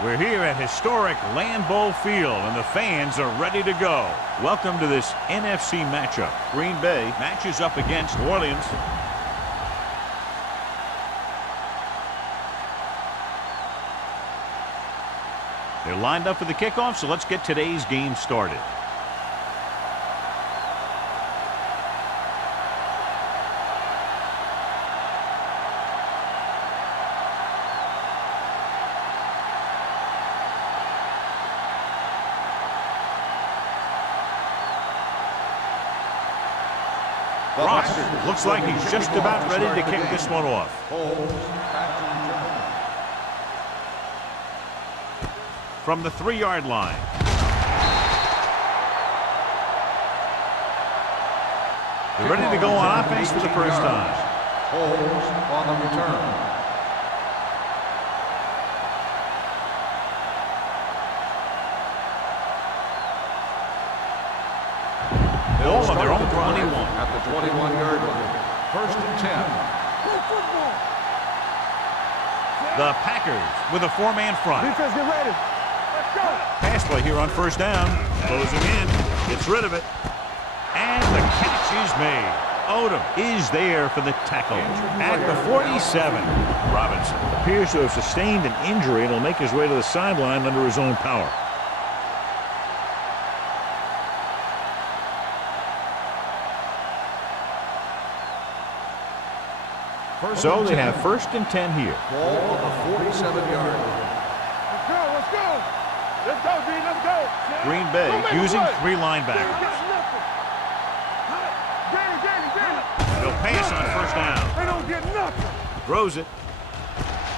We're here at historic Lambeau Field, and the fans are ready to go. Welcome to this NFC matchup. Green Bay matches up against New Orleans. They're lined up for the kickoff, so let's get today's game started. Ross looks like he's just about ready to kick this one off. From the 3-yard line. They're ready to go on offense for the first time. Holds on the return. Ball on their own 21. At the 21-yard line. 1st and 10. The Packers with a 4-man front. Defense, get ready. Let's go. Pass play here on 1st down. Closing in. Gets rid of it. And the catch is made. Odom is there for the tackle. At the 47. Robinson appears to have sustained an injury and will make his way to the sideline under his own power. So they have 1st and 10 here. Ball on the 47-yard line. Let's go, let's go. Let's go, D, let's go. Green Bay using 3 linebackers. They'll pass on 1st down. They don't get nothing. Throws it.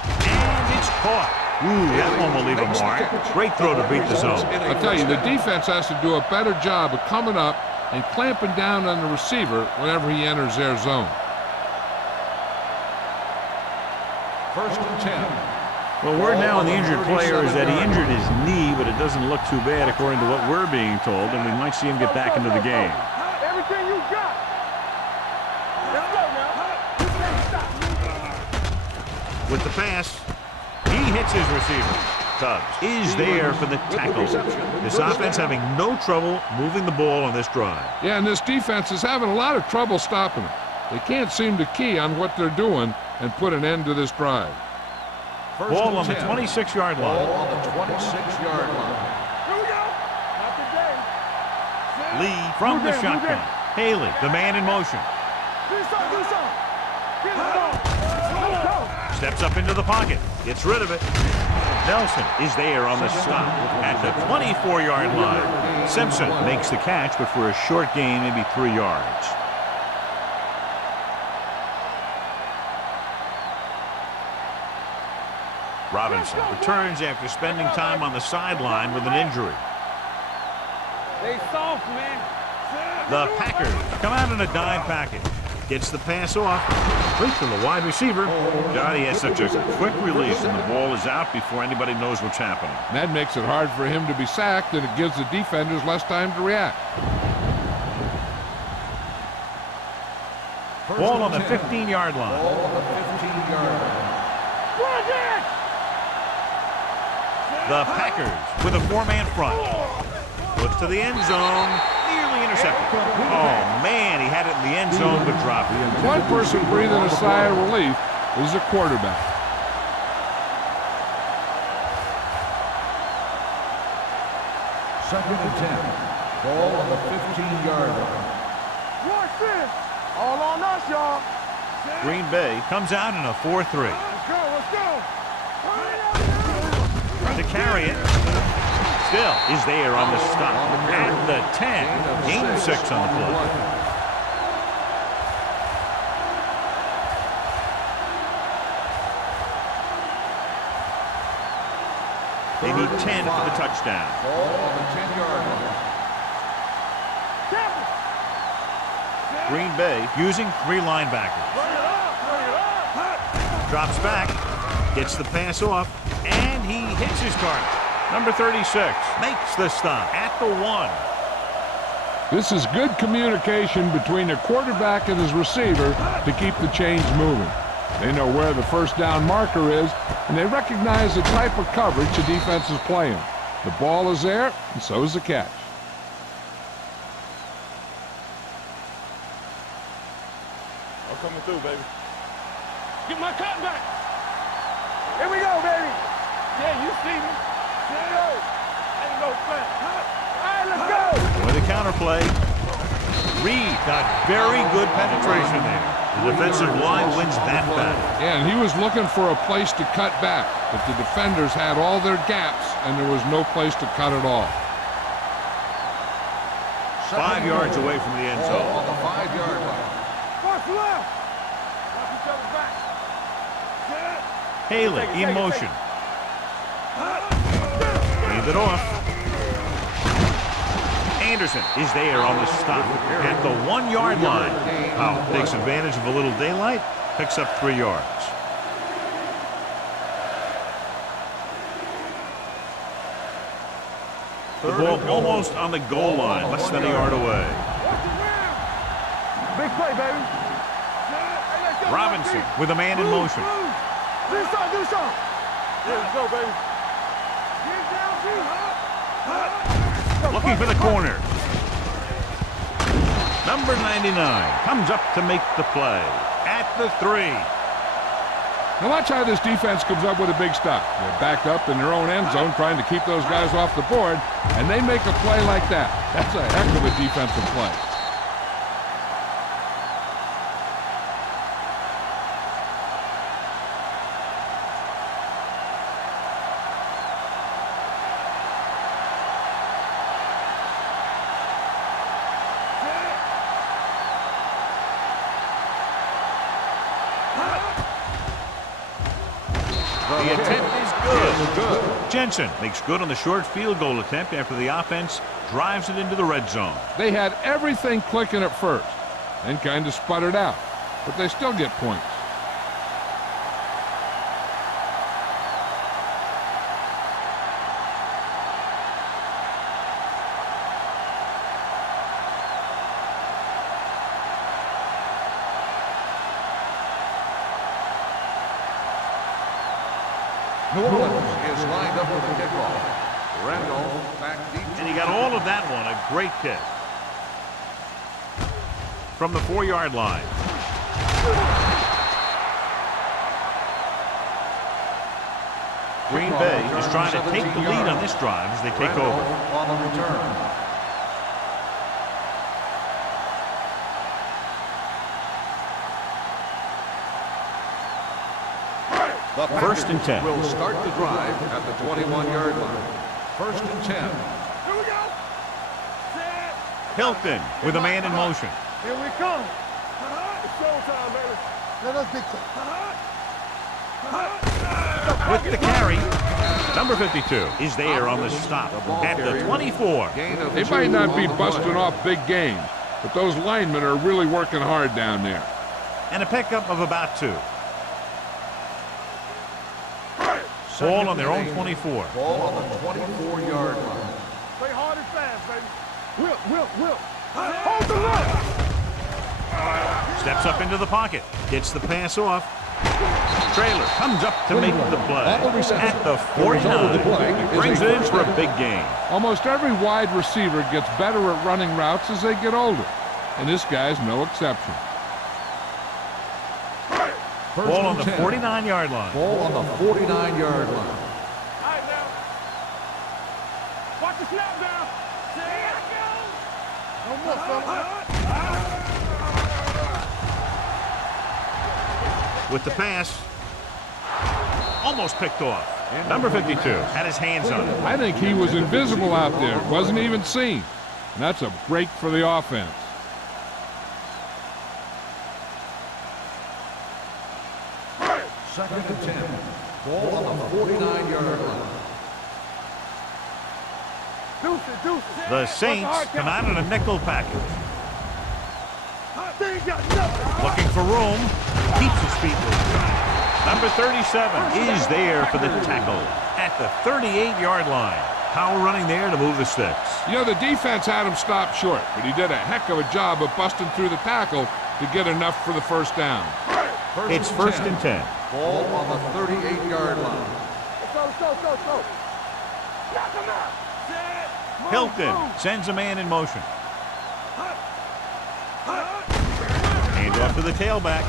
And it's caught. Ooh, that one will leave a mark. Great throw to beat the zone. I tell you, the defense has to do a better job of coming up and clamping down on the receiver whenever he enters their zone. 1st and 10. Well, word now on the injured player is that he injured his knee, but it doesn't look too bad according to what we're being told, and we might see him get back into the game. Everything you got. Let's go now. You can't stop. With the pass, he hits his receiver. Tubbs is there for the tackle. This offense having no trouble moving the ball on this drive. Yeah, and this defense is having a lot of trouble stopping it. They can't seem to key on what they're doing and put an end to this drive. Ball on the 26-yard line. Ball on the 26-yard line. Here we go. Not today. Lee from the shotgun. Haley, the man in motion. Do something, do something. Get the ball. Let's go. Steps up into the pocket. Gets rid of it. Nelson is there on the stop at the 24-yard line. Simpson makes the catch, but for a short gain, maybe 3 yards. Robinson returns after spending time on the sideline with an injury. They soft, man. The Packers come out in a dime package. Gets the pass off. Quick to the wide receiver. God, he has such a quick release, and the ball is out before anybody knows what's happening. That makes it hard for him to be sacked, and it gives the defenders less time to react. Ball on the 15-yard line. Ball on the 15-yard line. The Packers with a 4-man front. Puts to the end zone. Nearly intercepted. Oh, man, he had it in the end zone, but dropped it. One person breathing a sigh of relief is the quarterback. Second and 10. Ball on the 15-yard line. Watch this. All on us, y'all. Green Bay comes out in a 4-3. Let's go, let's go. To carry it. Still is there on the stop. At the 10. Game 6 on the play. They need 10 for the touchdown. Ball on the 10-yard line. Green Bay using 3 linebackers. Drops back. Gets the pass off. And he hits his target. Number 36 makes the stop at the 1. This is good communication between the quarterback and his receiver to keep the chains moving. They know where the first down marker is, and they recognize the type of coverage the defense is playing. The ball is there, and so is the catch. I'm coming through, baby. Get my cut back. Here we go, baby. Yeah, you see me. Here go. Ain't no fun. All right, let's go. With the counterplay. Reed got very good penetration there. The defensive line wins that battle. Yeah, and he was looking for a place to cut back, but the defenders had all their gaps, and there was no place to cut at all. 5 yards away from the end Ball zone. on the 5-yard line. Watch left. Watch each other's back. Haley in motion. Leave it off. Anderson is there on the stop at the 1-yard line. Powell takes advantage of a little daylight, picks up 3 yards. The ball almost on the goal line, less than a yard away. Big play, baby. Robinson with a man in motion. Do something, do something. Here we go, baby. Get down, Looking for the corner. Number 99 comes up to make the play at the 3. Now watch how this defense comes up with a big stop. They're backed up in their own end zone trying to keep those guys off the board, and they make a play like that. That's a heck of a defensive play. The attempt is good. Jensen makes good on the short field goal attempt after the offense drives it into the red zone. They had everything clicking at first, then kind of sputtered out, but they still get points. New Orleans is lined up with the kickoff. Randolph back deep. And he got all of that one. A great kick. From the 4-yard line. Green Bay is trying to take the lead on this drive as they take over. On the return. The First and 10. will start the drive at the 21-yard line. First and 10. Here we go. Set. Hilton with a man in motion. Here we come. It's showtime, baby. Let us dictate. With the carry, number 52 is there on the stop at the 24. They might not be busting off big games, but those linemen are really working hard down there. And a pickup of about 2. Ball on their own 24. Ball on the 24-yard line. Play hard and fast, baby. Will. Hold the look. Steps up into the pocket. Gets the pass off. Traylor comes up to make the play at the 49. He brings it in for a big gain. Almost every wide receiver gets better at running routes as they get older, and this guy's no exception. Ball on the 49-yard line. Ball on the 49-yard line. All right, now. Watch the snap down. There it goes. No more, fella. With the pass. Almost picked off. Number 52 had his hands on it. I think he was invisible out there, wasn't even seen. And that's a break for the offense. Second and 10. Ball on the 49-yard line. Deuce. The Saints come out in a nickel package. They ain't got nothing. Looking for room. Keeps his feet moving. Number 37 is there for the tackle at the 38-yard line. Powell running there to move the sticks. You know, the defense had him stopped short, but he did a heck of a job of busting through the tackle to get enough for the first down. It's first and 10. Ball on the 38-yard line. Let's go. Knock him out. Move, Hilton move. sends a man in motion. Hand off to the tailback.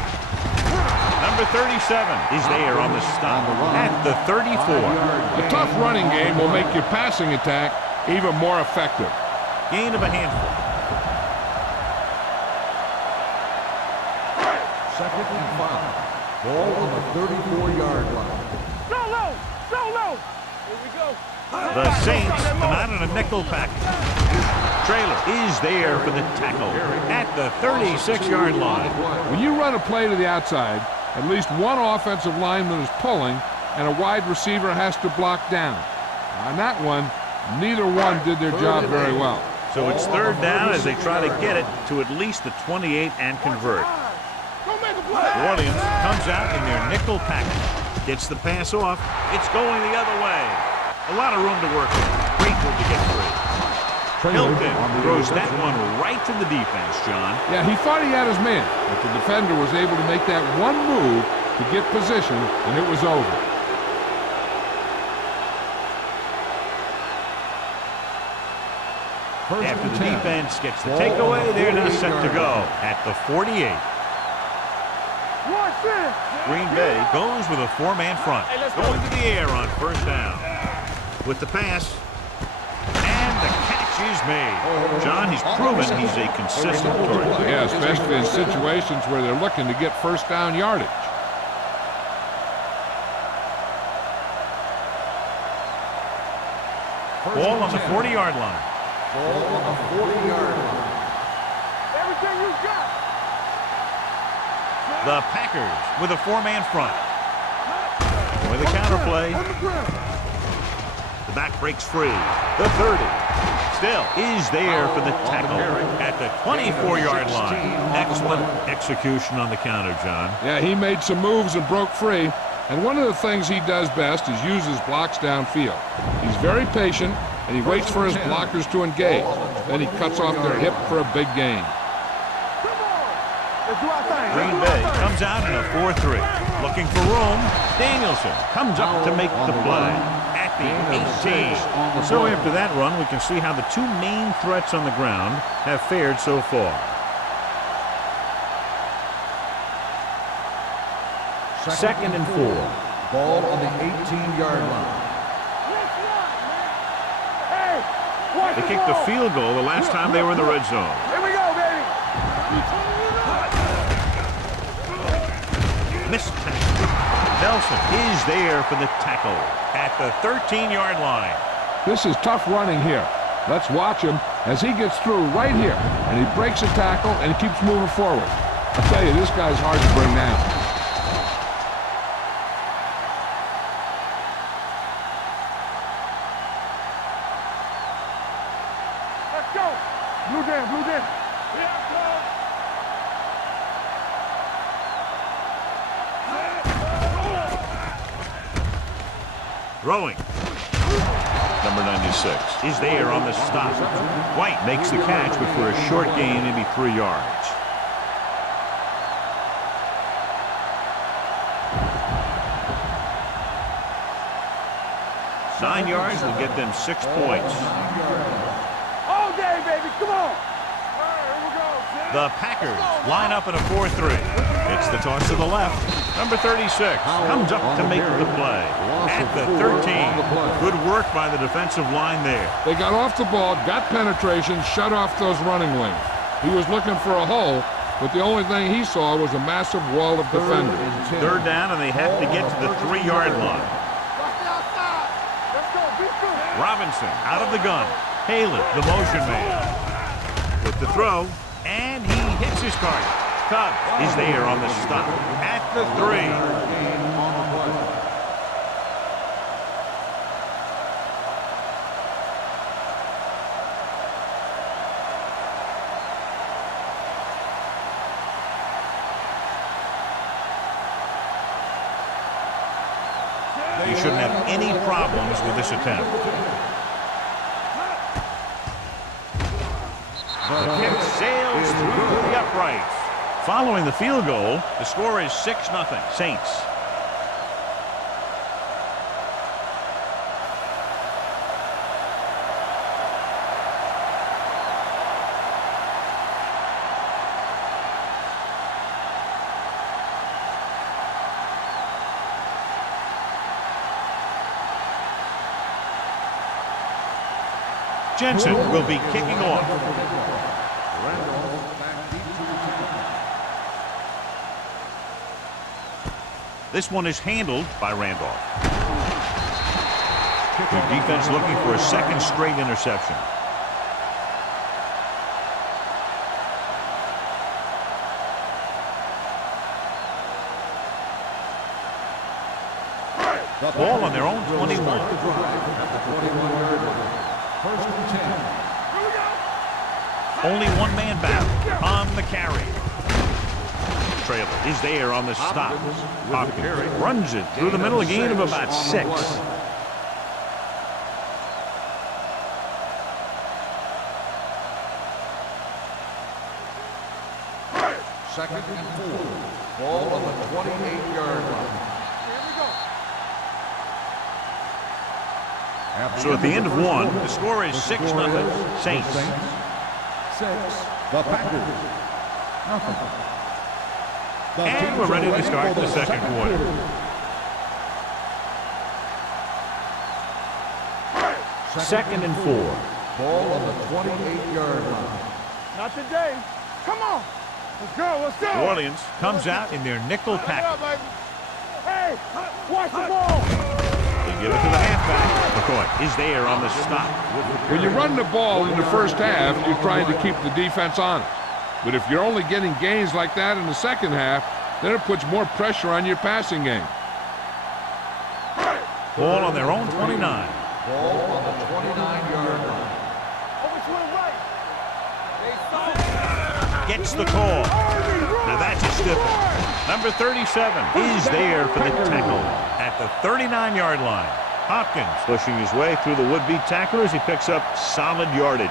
Number 37 is there on the stop at the 34. A tough running game will make your passing attack even more effective. Gain of a handful. Second and 5. Ball on the 34-yard line. So low. Here we go. The Saints come out in a nickel package. Trailer is there for the tackle at the 36-yard line. When you run a play to the outside, at least one offensive lineman is pulling, and a wide receiver has to block down. On that one, neither one did their job very well. So it's third down as they try to get it to at least the 28 and convert. Go make a play. Williams comes out in their nickel package. Gets the pass off. It's going the other way. A lot of room to work with. Great move to get free. Hilton throws that one right to the defense, John. Yeah, he thought he had his man, but the defender was able to make that one move to get position, and it was over. After the defense gets the takeaway, they're now set to go at the 48. Green Bay goes with a four-man front. Going to the air on first down. With the pass. And the catch is made. John, he's proven he's a consistent target. Yeah, especially in situations where they're looking to get first down yardage. Ball on the 40-yard line. Ball on the 40-yard line. Everything you got. The Packers with a four-man front. With a counterplay. The back breaks free. The 30 still is there for the tackle at the 24-yard line. Excellent execution on the counter, John. Yeah, he made some moves and broke free. And one of the things he does best is use his blocks downfield. He's very patient, and he waits for his blockers to engage. Then he cuts off their hip for a big gain. Green Bay comes out in a 4-3. Looking for room. Danielson comes up to make the play at the 18. So after that run, we can see how the two main threats on the ground have fared so far. Second and 4. Ball on the 18-yard line. They kicked the field goal the last time they were in the red zone. Here we go, baby. Missed tackle. Nelson is there for the tackle at the 13-yard line. This is tough running here. Let's watch him as he gets through right here, and he breaks a tackle and keeps moving forward. I tell you, this guy's hard to bring down. Let's go. Blue down. Throwing. Number 96 is there on the stop. White makes the catch, but for a short gain, maybe 3 yards. Nine yards will get them 6 points. All day, baby. Come on. All right, here we go. The Packers line up in a 4-3. It's the toss to the left. Number 36 comes up to make the play at the 13. Good work by the defensive line there. They got off the ball, got penetration, shut off those running lanes. He was looking for a hole, but the only thing he saw was a massive wall of defenders. Third down, and they have to get to the 3-yard line. Robinson out of the gun. Haley, the motion man. With the throw, and he hits his target. Cobb is there on the stop at the 3. He shouldn't have any problems with this attempt. The kick sails through the uprights. Following the field goal, the score is 6-0 Saints. Jensen will be kicking off. This one is handled by Randolph. The defense looking for a second straight interception. Ball on their own 21. First and 10. Only one man back on the carry. Trailer is there on the stop. Hopkins runs it through the middle, a gain of about 6. Second and 4. Ball on the 28-yard line. So at the end of one, the score is 6-0 Saints. 6. The Packers. Nothing. And we're ready to start the second quarter. Second and 4. Ball on the 28-yard line. Not today. Come on. Let's go. Let's go. New Orleans comes out in their nickel package. Hey, watch the ball. They give it to the halfback. McCoy is there on the stop. When you run the ball in the first half, you're trying to keep the defense honest. But if you're only getting gains like that in the second half, then it puts more pressure on your passing game. Ball on their own 29. Ball on the 29-yard line. Over to the right. Gets the call. Now that's a stiff one. Number 37 is there for the tackle at the 39-yard line. Hopkins pushing his way through the would-be tacklers. He picks up solid yardage.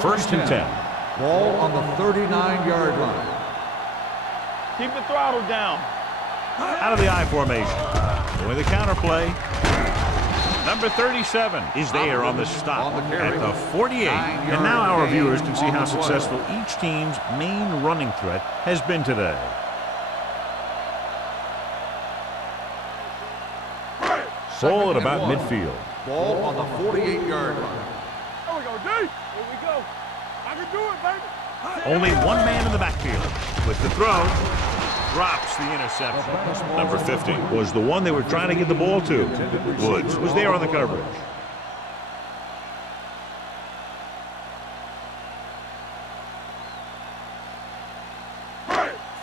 First and 10. Ball on the 39-yard line. Keep the throttle down. Out of the I formation. Doing the counter play. Number 37 is there on the stop at the 48. And now our viewers can see how successful each team's main running threat has been today. Ball at about midfield. Ball on the 48-yard line. There we go, D. Here we go. I can do it, baby. Only one man in the backfield. With the throw, drops the interception. Number 50 was the one they were trying to get the ball to. Woods was there on the coverage.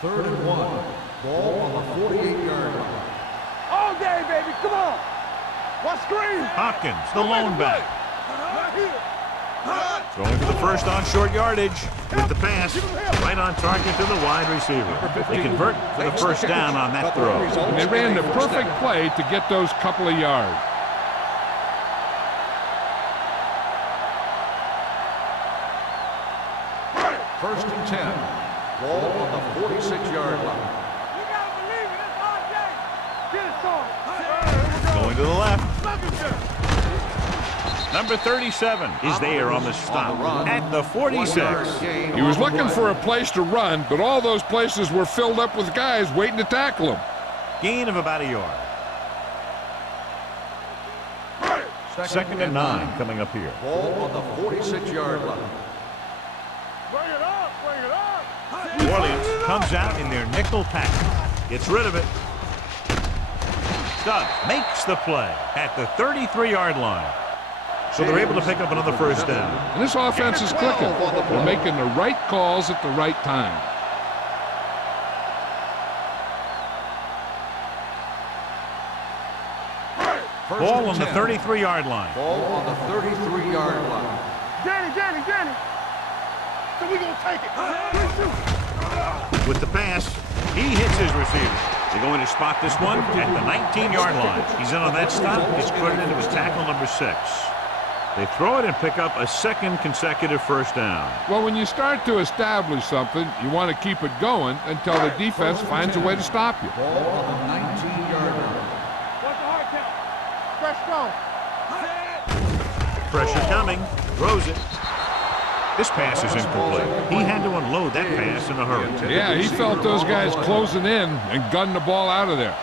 Third and 1. Ball on the 48-yard line. All day, baby. Come on. What screen? Hopkins, the lone back. Throwing to the first on short yardage with the pass. Right on target to the wide receiver. They convert for the first down on that throw. And they ran the perfect play to get those couple of yards. First and 10. Ball on the 46-yard line. You got to believe it. It's all day. Get it, son. Going to the left. Look at this. Number 37 is there on the stop at the 46. He was looking for a place to run, but all those places were filled up with guys waiting to tackle him. Gain of about a yard. Second and 9 coming up here. Ball on the 46-yard line. Bring it up. Bring it up. New Orleans comes out in their nickel package. Gets rid of it. Doug makes the play at the 33-yard line. So they're able to pick up another first down. And this offense is clicking. They're making the right calls at the right time. Ball on the 33-yard line. Ball on the 33-yard line. Danny. So we going to take it. With the pass, he hits his receiver. They're going to spot this one at the 19-yard line. He's in on that stop. It's put into his tackle number 6. They throw it and pick up a second consecutive first down. Well, when you start to establish something, you want to keep it going until the defense finds a way to stop you. Ball on the 19-yard line. What's the hard count? Fresh go. Pressure coming. Throws it. This pass is incomplete. He had to unload that pass in a hurry. Yeah, he felt those guys closing in and gunned the ball out of there.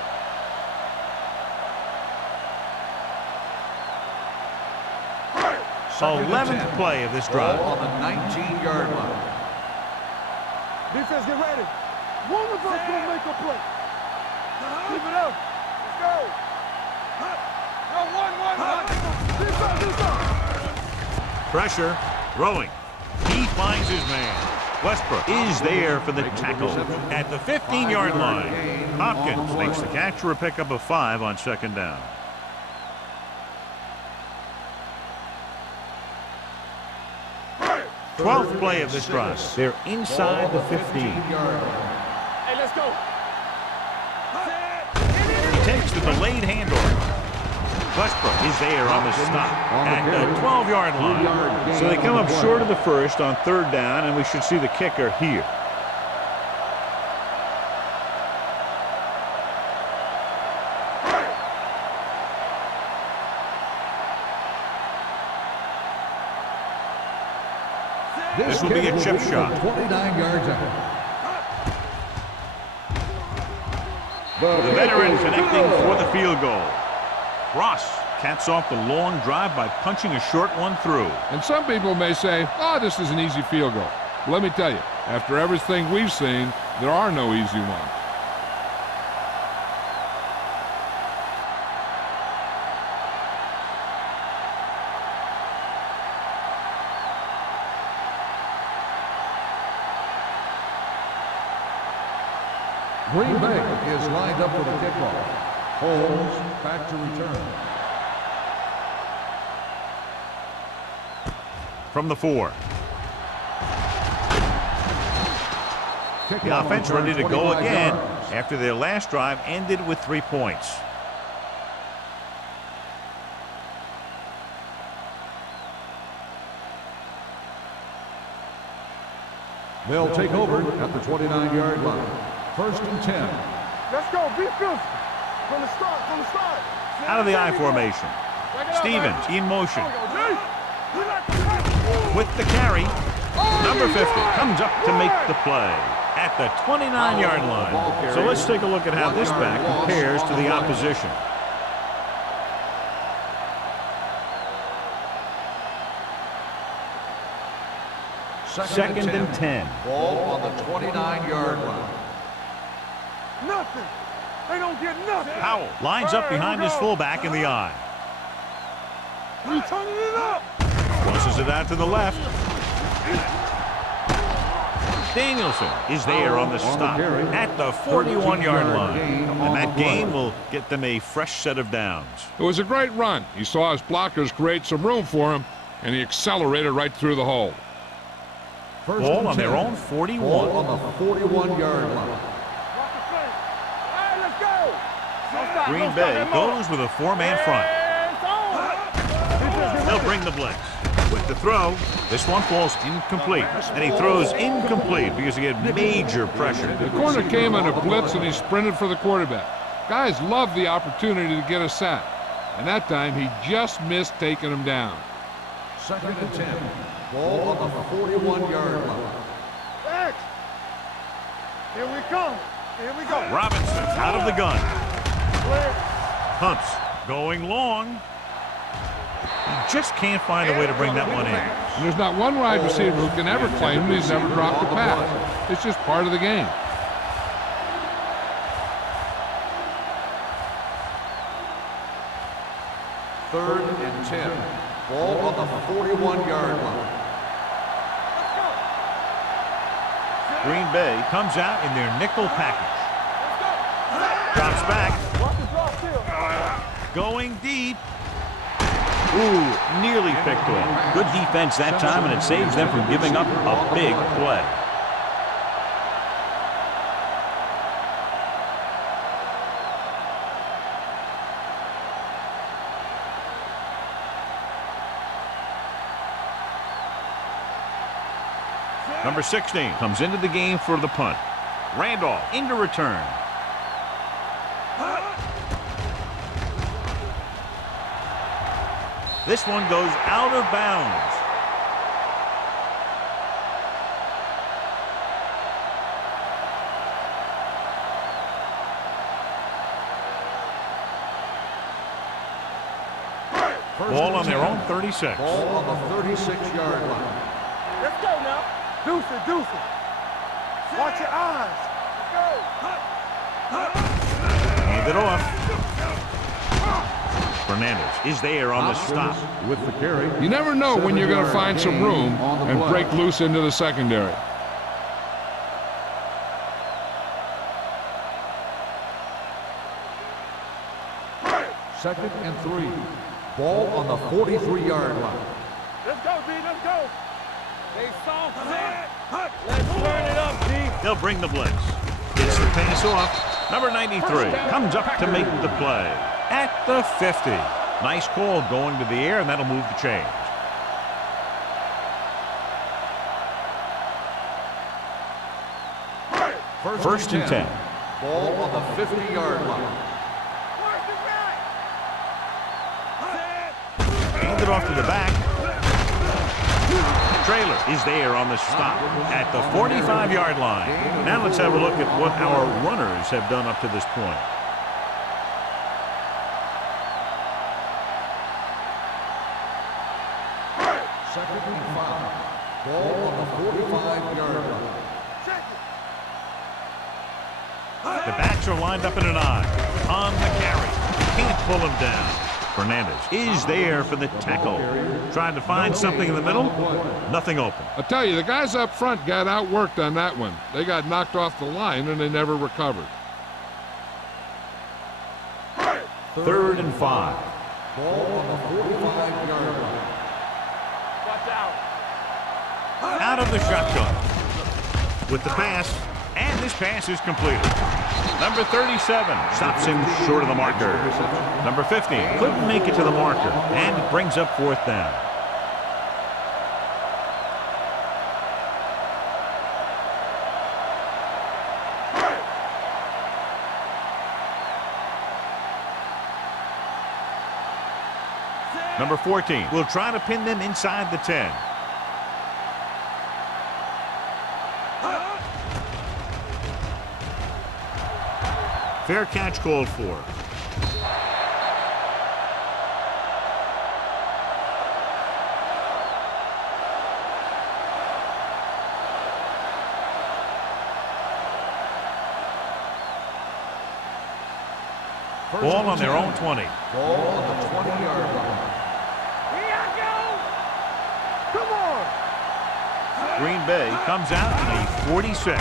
11th play of this drive. Ball on the 19-yard line. Defense, get ready. One of us gonna make a play. Keep it up. Let's go. Go, one. Defense. Pressure. Throwing. He finds his man. Westbrook is there for the tackle at the 15-yard line. Hopkins makes the catch for a pickup of 5 on second down. Twelfth play of this drive. They're inside the 15. Hey, let's go. He takes the delayed handoff. Westbrook is there on the stop at the 12-yard line. So they come up short of the first on third down, and we should see the kicker here. This will be a chip shot. 29 yards out. The veteran connecting for the field goal. Ross caps off the long drive by punching a short one through. And some people may say, oh, this is an easy field goal. But let me tell you, after everything we've seen, there are no easy ones. Green Bay is lined up for the kickoff. Holmes back to return. From the 4. The offense ready to go again after their last drive ended with 3 points. They'll take over at the 29-yard line. 1st and 10. Let's go. Be physical. From the start. Out of the I formation. Stevens in motion. With the carry, number 50 comes up to make the play at the 29-yard line. So let's take a look at how this back compares to the opposition. Second and 10. Ball on the 29-yard line. Nothing. They don't get nothing. Howell lines up behind his fullback in the I. We turning it up. Crosses it out to the left. Danielson is there on the stop at the 41-yard line. And that gain will get them a fresh set of downs. It was a great run. He saw his blockers create some room for him, and he accelerated right through the hole. Ball on their own 41. Ball on the 41-yard line. Hey, let's go. Green Bay goes with a 4-man front. They'll bring the blitz. With the throw, this one falls incomplete. And he throws incomplete because he had major pressure. The corner came on a blitz, and he sprinted for the quarterback. Guys love the opportunity to get a sack. And that time, he just missed taking him down. 2nd and 10. Ball on the 41-yard line. X. Here we come. Here we go. Robinson out of the gun. Clear. Pumps going long. He just can't find a way to bring that one in. And there's not one wide receiver who can ever claim that he's never dropped a pass. It's just part of the game. Third and 10. Ball on the 41-yard line. Green Bay comes out in their nickel package. Drops back. Going deep. Ooh, nearly picked off. Good defense that time, and it saves them from giving up a big play. Number 16 comes into the game for the punt. Randolph into return. This one goes out of bounds. Ball on their own 36. Ball on the 36-yard line. Let's go now. Deuce it, deuce it. Watch your eyes. Let's go. Hand it off. Fernandez is there on the stop. With the carry. You never know when you're going to find some room and break loose into the secondary. Second and 3. Ball on the 43-yard line. Let's go, D. Let's go. They soft set. Let's turn it up, D. They'll bring the blitz. Gets the pass off. Number 93 comes up to make the play at the 50. Nice call going to the air, and that'll move the chains. First and 10. Ball on the 50-yard line. Hand it off to the back. Trailer is there on the stop at the 45-yard line. Now let's have a look at what our runners have done up to this point. Second and 5. Ball on the 45-yard line. The backs are lined up in an I. On the carry. Can't pull him down. Fernandez is there for the tackle. Trying to find something in the middle. Nothing open. I tell you, the guys up front got outworked on that one. They got knocked off the line and they never recovered. Third and 5. Ball on the 45-yard line. Watch out. Out of the shotgun. With the pass. And this pass is completed. Number 37 stops him short of the marker. Number 15 couldn't make it to the marker, and it brings up fourth down. Number 14 will try to pin them inside the 10. Fair catch called for. Ball on their own 20. Ball on the 20-yard line. Here I go. Come on. Green Bay comes out in a 46.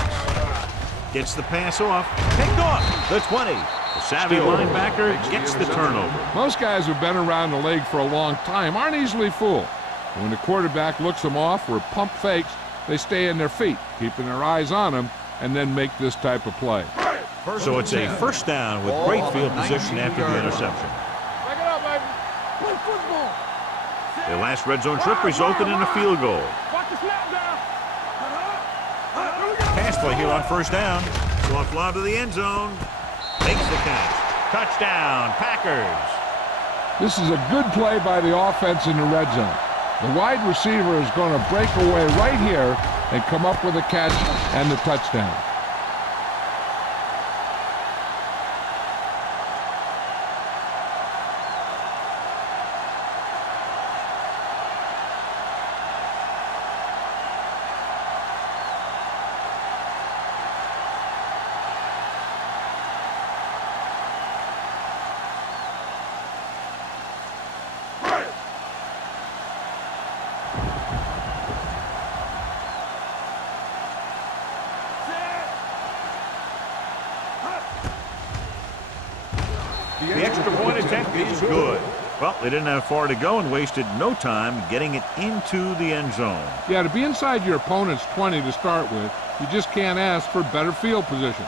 Gets the pass off. Picked off the 20. The savvy linebacker gets the turnover. Most guys who've been around the league for a long time aren't easily fooled. When the quarterback looks them off or pump fakes, they stay in their feet, keeping their eyes on them, and then make this type of play. So it's a first down with great field position after the interception. Back it up, baby. Play football. Their last red zone trip resulted in a field goal. Watch the snap down. Pass play here on first down. Soft lob to the end zone. Makes the catch. Touchdown, Packers. This is a good play by the offense in the red zone. The wide receiver is going to break away right here and come up with a catch and the touchdown. The extra point attempt is good. Well, they didn't have far to go and wasted no time getting it into the end zone. Yeah, to be inside your opponent's 20 to start with, you just can't ask for better field position.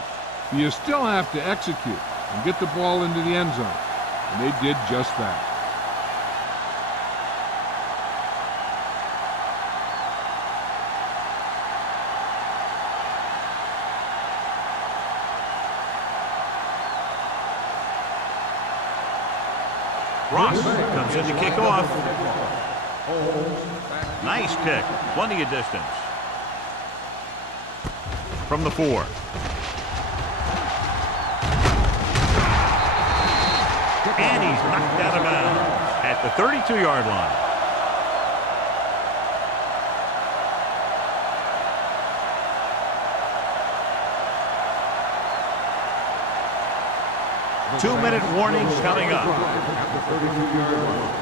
You still have to execute and get the ball into the end zone. And they did just that. Ross comes in to kick off. Nice kick. Plenty of distance. From the 4. And he's knocked out of bounds at the 32-yard line. Two-minute warning coming up. At the 32-yard line.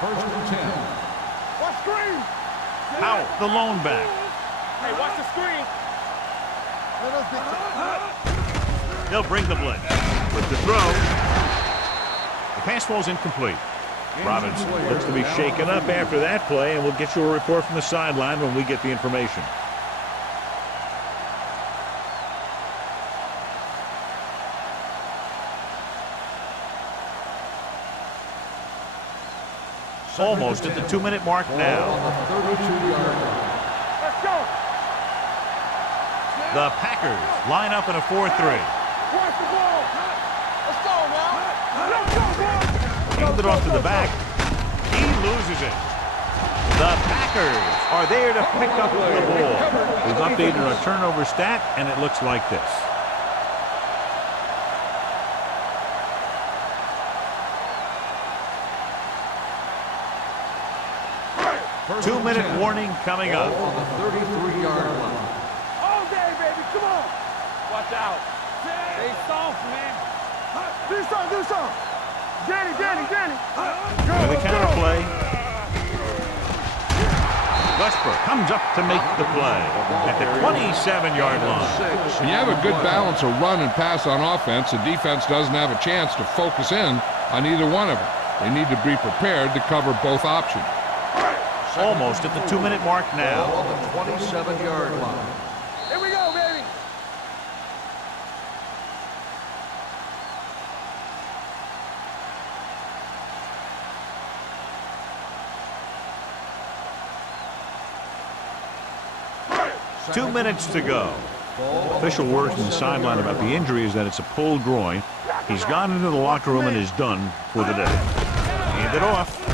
First and 10. Watch screen. Out the lone back. Hey, watch the screen. They'll bring the blitz. With the throw. The pass ball's incomplete. Robinson looks to be shaken up after that play, and we'll get you a report from the sideline when we get the information. Almost at the 2-minute mark now. Let's go. The Packers line up in a 4-3. Watch the ball. Let's go, man. Let's go, boy. Handed off to the back. He loses it. The Packers are there to pick up the ball. We've updated our turnover stat, and it looks like this. Two-minute warning coming up. On the 33-yard line. All day, baby. Come on. Watch out. Stay soft, man. Do something. Danny. With a counter play. Westbrook comes up to make the play at the 27-yard line. When you have a good balance of run and pass on offense, the defense doesn't have a chance to focus in on either one of them. They need to be prepared to cover both options. Almost at the 2-minute mark now. On the 27-yard line. Here we go, baby. Two minutes to go. Official word from the sideline about the injury is that it's a pulled groin. He's gone into the locker room and is done for the day. Hand it off.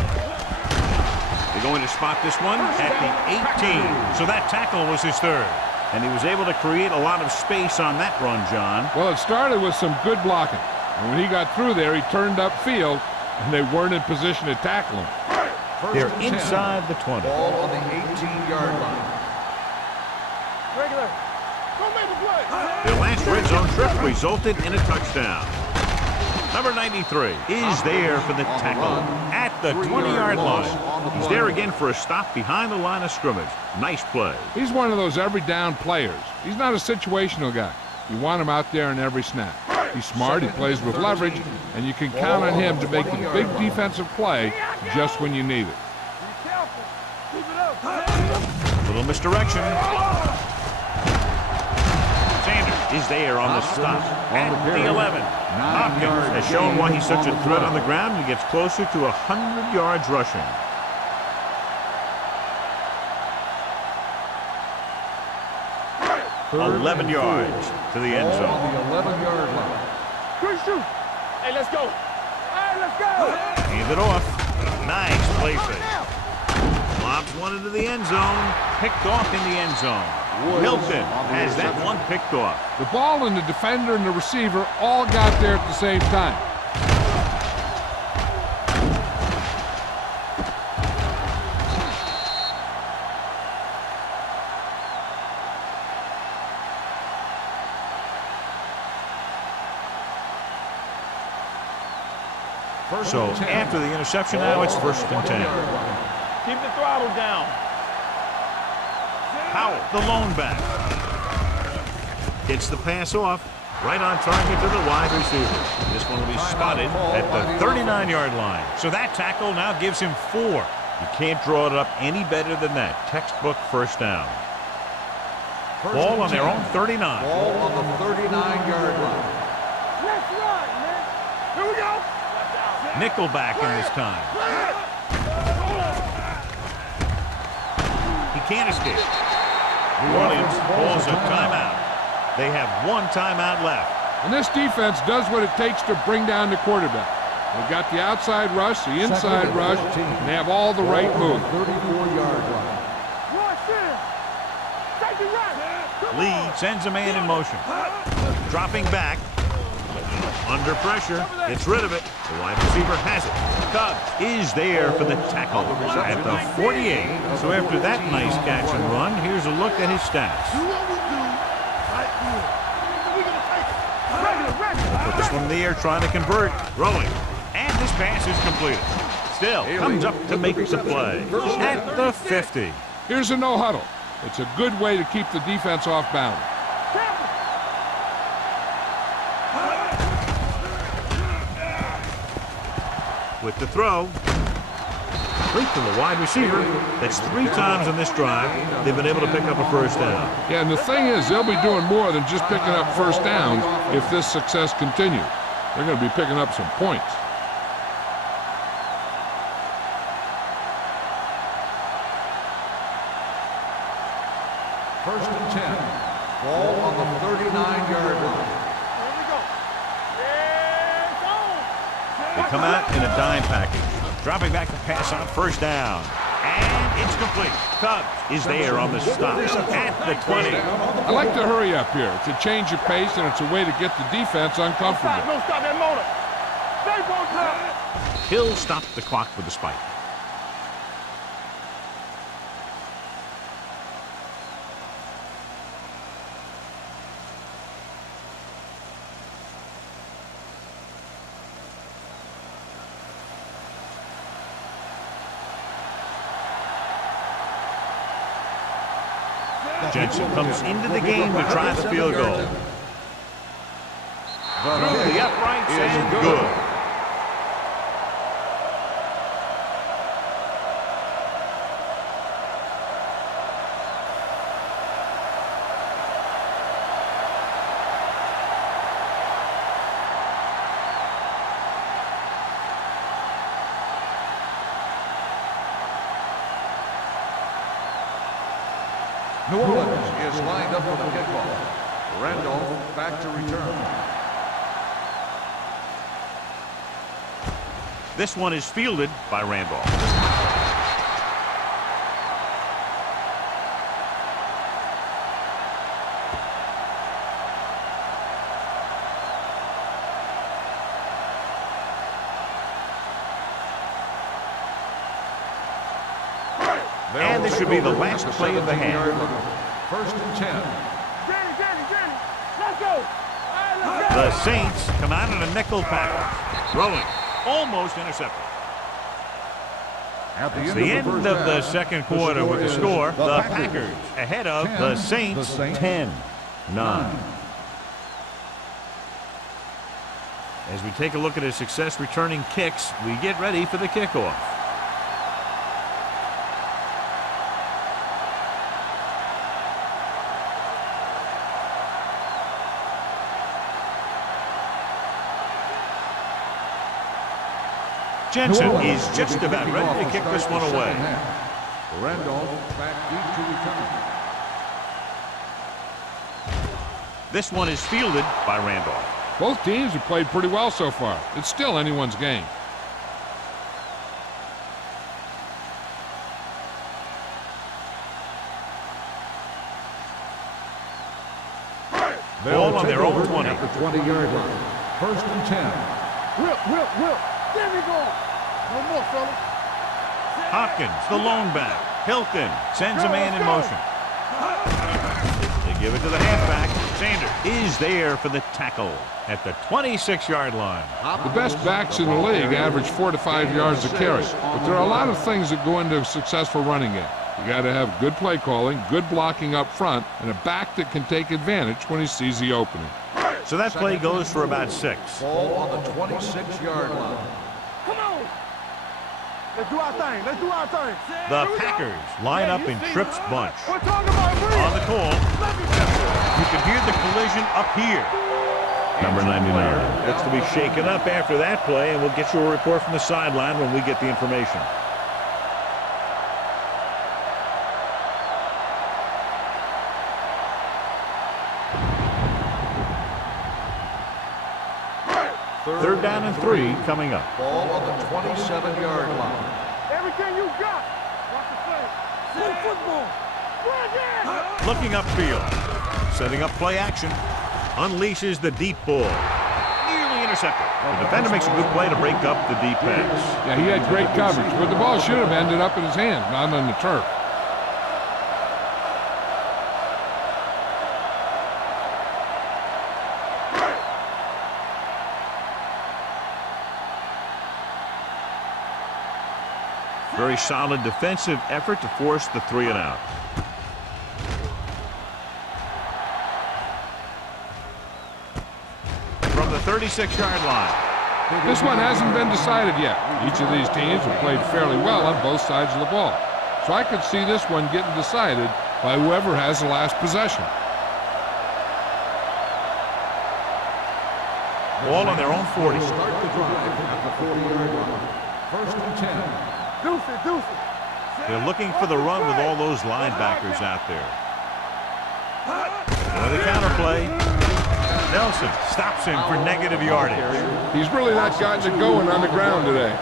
They're going to spot this one at the 18. So that tackle was his third. And he was able to create a lot of space on that run, John. Well, it started with some good blocking. And when he got through there, he turned upfield, and they weren't in position to tackle him. They're inside the 20. Ball on the 18-yard line. Regular. Go make the play. Their last red zone trip resulted in a touchdown. Number 93 is there for the tackle at the 20-yard line. He's there again for a stop behind the line of scrimmage. Nice play. He's one of those every down players. He's not a situational guy. You want him out there in every snap. He's smart, he plays with leverage, and you can count on him to make the big defensive play just when you need it. Be careful. Keep it up. Little misdirection. Sanders is there on the stop at the 11. Hopkins has shown why he's such a threat on the ground and gets closer to 100 yards rushing. Third 11 yards to the end Ball on zone. the 11-yard line. Quick shoot. Hey, let's go. Hey, let's go. Hand it off. Nice play fake. Lobs one into the end zone. Picked off in the end zone. Hilton has that one picked off. The ball and the defender and the receiver all got there at the same time. So after the interception now, it's first and 10. Keep the throttle down. Howell, the lone back. Gets the pass off. Right on target to the wide receiver. This one will be spotted at the 39-yard line. So that tackle now gives him 4. You can't draw it up any better than that. Textbook first down. Ball on their own 39. Ball on the 39-yard line. Let's run, man. Here we go. Nickelback in this time. He can't escape. New Orleans calls a timeout. They have one timeout left. And this defense does what it takes to bring down the quarterback. They got the outside rush, the inside rush, and they have all the right moves. 34-yard line. Lee sends a man in motion. Dropping back. Under pressure. Gets rid of it. The wide receiver has it. Cubs is there for the tackle at the 48. So after that nice catch and run, here's a look at his stats. Put this one in the air, trying to convert. Throwing. And this pass is completed. Still comes up to make the play at the 50. Here's a no huddle. It's a good way to keep the defense off balance. With the throw. Complete to the wide receiver. That's 3 times in this drive they've been able to pick up a first down. Yeah, and the thing is, they'll be doing more than just picking up first downs if this success continues. They're going to be picking up some points. First and 10. Ball on the 39-yard line. They come out in a dime package. Dropping back to pass on first down. And it's complete. Cubs is there on the stop at the 20. I like to hurry up here. It's a change of pace, and it's a way to get the defense uncomfortable. No, stop that motor. Stay on top. Hill stopped the clock with the spike. Jensen comes into the game to try the field goal. Through the uprights and good. New Orleans is lined up for the kickoff. Randolph back to return. This one is fielded by Randolph. And this should be the last play of the half. First and 10. Jenny, let's go. The Saints come out in a nickel package. Throwing. Almost intercepted. At It's the end of the second quarter with the score. The Packers ahead of the Saints 10-9. As we take a look at his success returning kicks, we get ready for the kickoff. Jensen is just about ready to kick this one away. Randolph back deep to return. This one is fielded by Randolph. Both teams have played pretty well so far. It's still anyone's game. Ball on their own 20. At the 20-yard line. First and 10. Whip. There we go. No more, fella. Hopkins, the lone back. Hilton sends a man in motion. They give it to the halfback. Sanders is there for the tackle at the 26-yard line. The best backs in the league average 4 to 5 yards a carry. But there are a lot of things that go into a successful running game. You got to have good play calling, good blocking up front, and a back that can take advantage when he sees the opening. So that play goes for about 6. Ball on the 26-yard line. Come on. Let's do our thing. The Packers line up in Tripp's bunch. We're talking about me. On the call, you can hear the collision up here. Number 99 looks to be shaken up after that play, and we'll get you a report from the sideline when we get the information. Third down and 3 coming up. Ball on the 27-yard line. Everything you got. Watch the play. Play football. Looking upfield. Setting up play action. Unleashes the deep ball. Nearly intercepted. The defender makes a good play to break up the deep pass. Yeah, he had great coverage, but the ball should have ended up in his hands, not on the turf. Very solid defensive effort to force the 3 and out. From the 36-yard line. This one hasn't been decided yet. Each of these teams have played fairly well on both sides of the ball. So I could see this one getting decided by whoever has the last possession. Ball on their own 40. Start the drive at the 40-yard line. First and 10. Deuce it. They're looking for the run with all those linebackers out there. And with a counterplay, Nelson stops him for negative yardage. He's really not gotten it going on the ground today.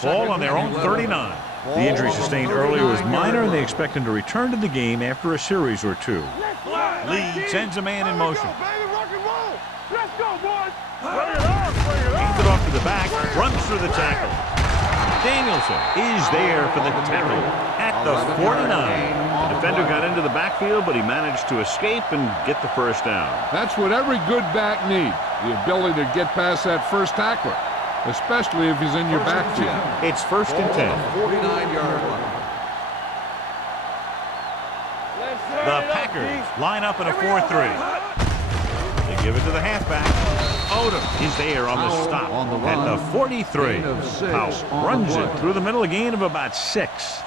Ball on their own 39. The injury sustained earlier was minor, and they expect him to return to the game after a series or 2. Lee sends a man in motion. Let's go, boys. Bring it on. Hands it off to the back, runs through the tackle. Danielson is there for the tackle at the 49. The defender got into the backfield, but he managed to escape and get the first down. That's what every good back needs, the ability to get past that first tackler, especially if he's in your backfield. It's first and 10. 49-yard line. The Packers line up in a 4-3. They give it to the halfback. Odom is there on the stop at the 43. Powell runs it through the middle, a gain of about 6.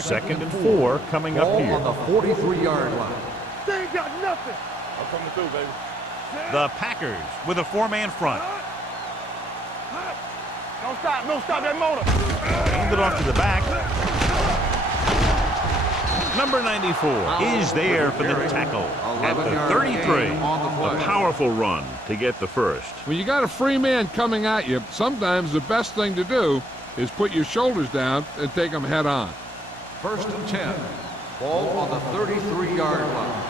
Second and 4 coming up here. On the 43-yard line. They ain't got nothing. I'm coming through, baby. The Packers with a 4-man front. Don't stop that motor. Hand it off to the back. Number 94 is there for the tackle at the 33. A powerful run to get the first. When you got a free man coming at you, sometimes the best thing to do is put your shoulders down and take them head on. First and 10. Ball on the 33-yard line.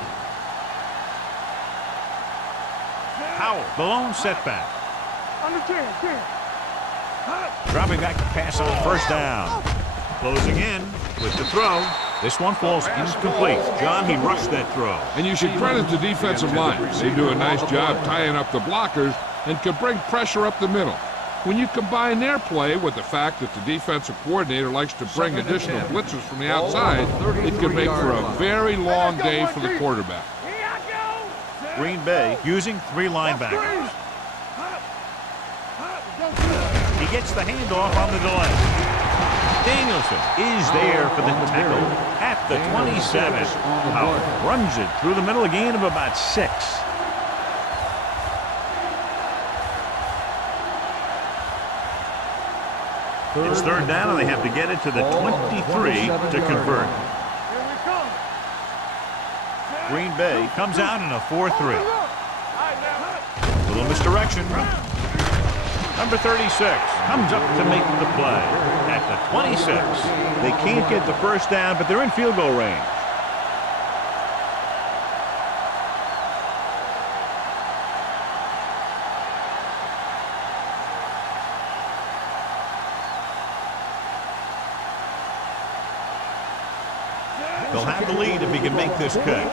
Powell, the lone setback. Under 10. Dropping back to pass on first down. Closing in with the throw. This one falls incomplete. John, he rushed that throw. And you should credit the defensive line. They do a nice job tying up the blockers and can bring pressure up the middle. When you combine their play with the fact that the defensive coordinator likes to bring additional blitzers from the outside, it can make for a very long day for the quarterback. Green Bay using 3 linebackers. He gets the handoff on the delay. Danielson is there for the tackle at the 27. Powell runs it through the middle, a gain of about 6. It's third down, and they have to get it to the 23 to convert. Green Bay comes out in a 4-3. Little misdirection. Number 36 comes up to make the play at the 26. They can't get the first down, but they're in field goal range. They'll have the lead if he can make this kick.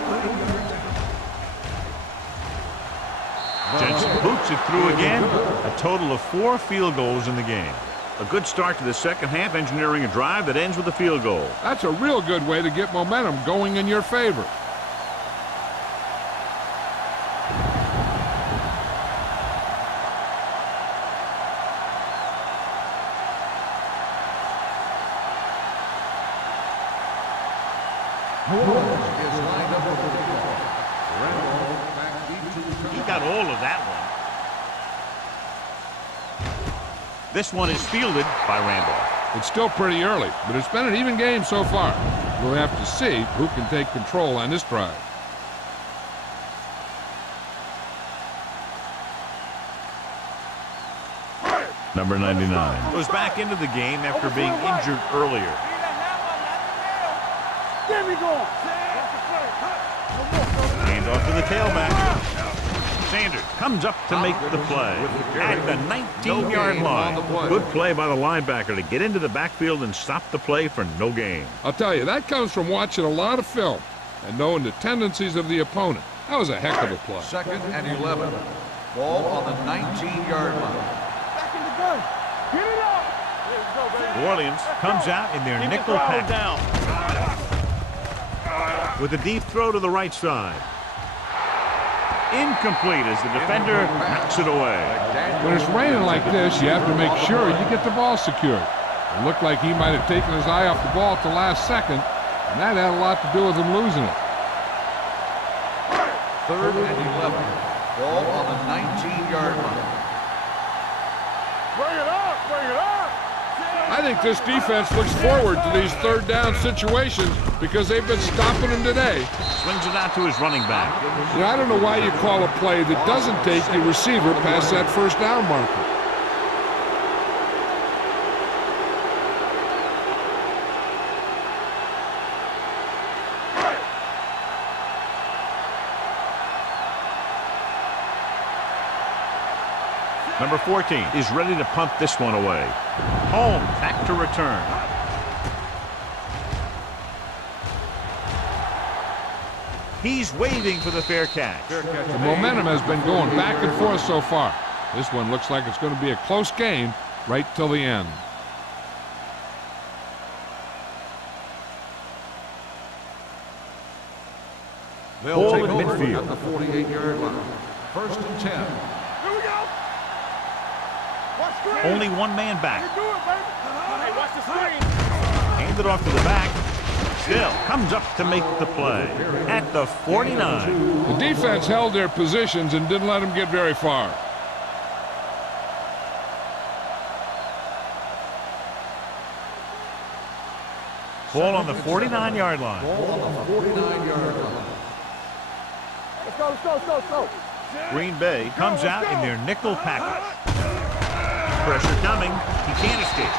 Jensen boots it through again. A total of 4 field goals in the game. A good start to the second half, engineering a drive that ends with a field goal. That's a real good way to get momentum going in your favor. He got all of that one. This one is fielded by Randolph. It's still pretty early, but it's been an even game so far. We'll have to see who can take control on this drive. Number 99 goes back into the game after being injured earlier. There we go. Hands off to the tailback. Sanders comes up to make the play at the 19-yard line. Good play by the linebacker to get into the backfield and stop the play for no gain. I'll tell you, that comes from watching a lot of film and knowing the tendencies of the opponent. That was a heck of a play. 2nd and 11. Ball on the 19-yard line. Back in the gun. Get it up. New Orleans comes out in their nickel pack down. with a deep throw to the right side. Incomplete as the defender knocks it away. When it's raining like this, you have to make sure you get the ball secured. It looked like he might have taken his eye off the ball at the last second, and that had a lot to do with him losing it. 3rd and 11. Ball on the 19-yard line. Bring it up. Bring it up. I think this defense looks forward to these third down situations because they've been stopping them today. Swings it out to his running back. You know, I don't know why you call a play that doesn't take your receiver past that first down marker. Number 14 is ready to punt this one away. Home, back to return. He's waiting for the fair catch. The momentum has been going back and forth so far. This one looks like it's going to be a close game right till the end. They'll take at over midfield. at the 48-yard line. 1st and 10. Here we go. Watch screen. Only one man back. You do it, baby. Hey, watch the screen. Handed off to the back. Still comes up to make the play at the 49. The defense held their positions and didn't let them get very far. Ball on the 49-yard line. Ball on the 49-yard line. Let's go, let's go, let's go, let's go. Green Bay comes out in their nickel package. Pressure coming. He can't escape.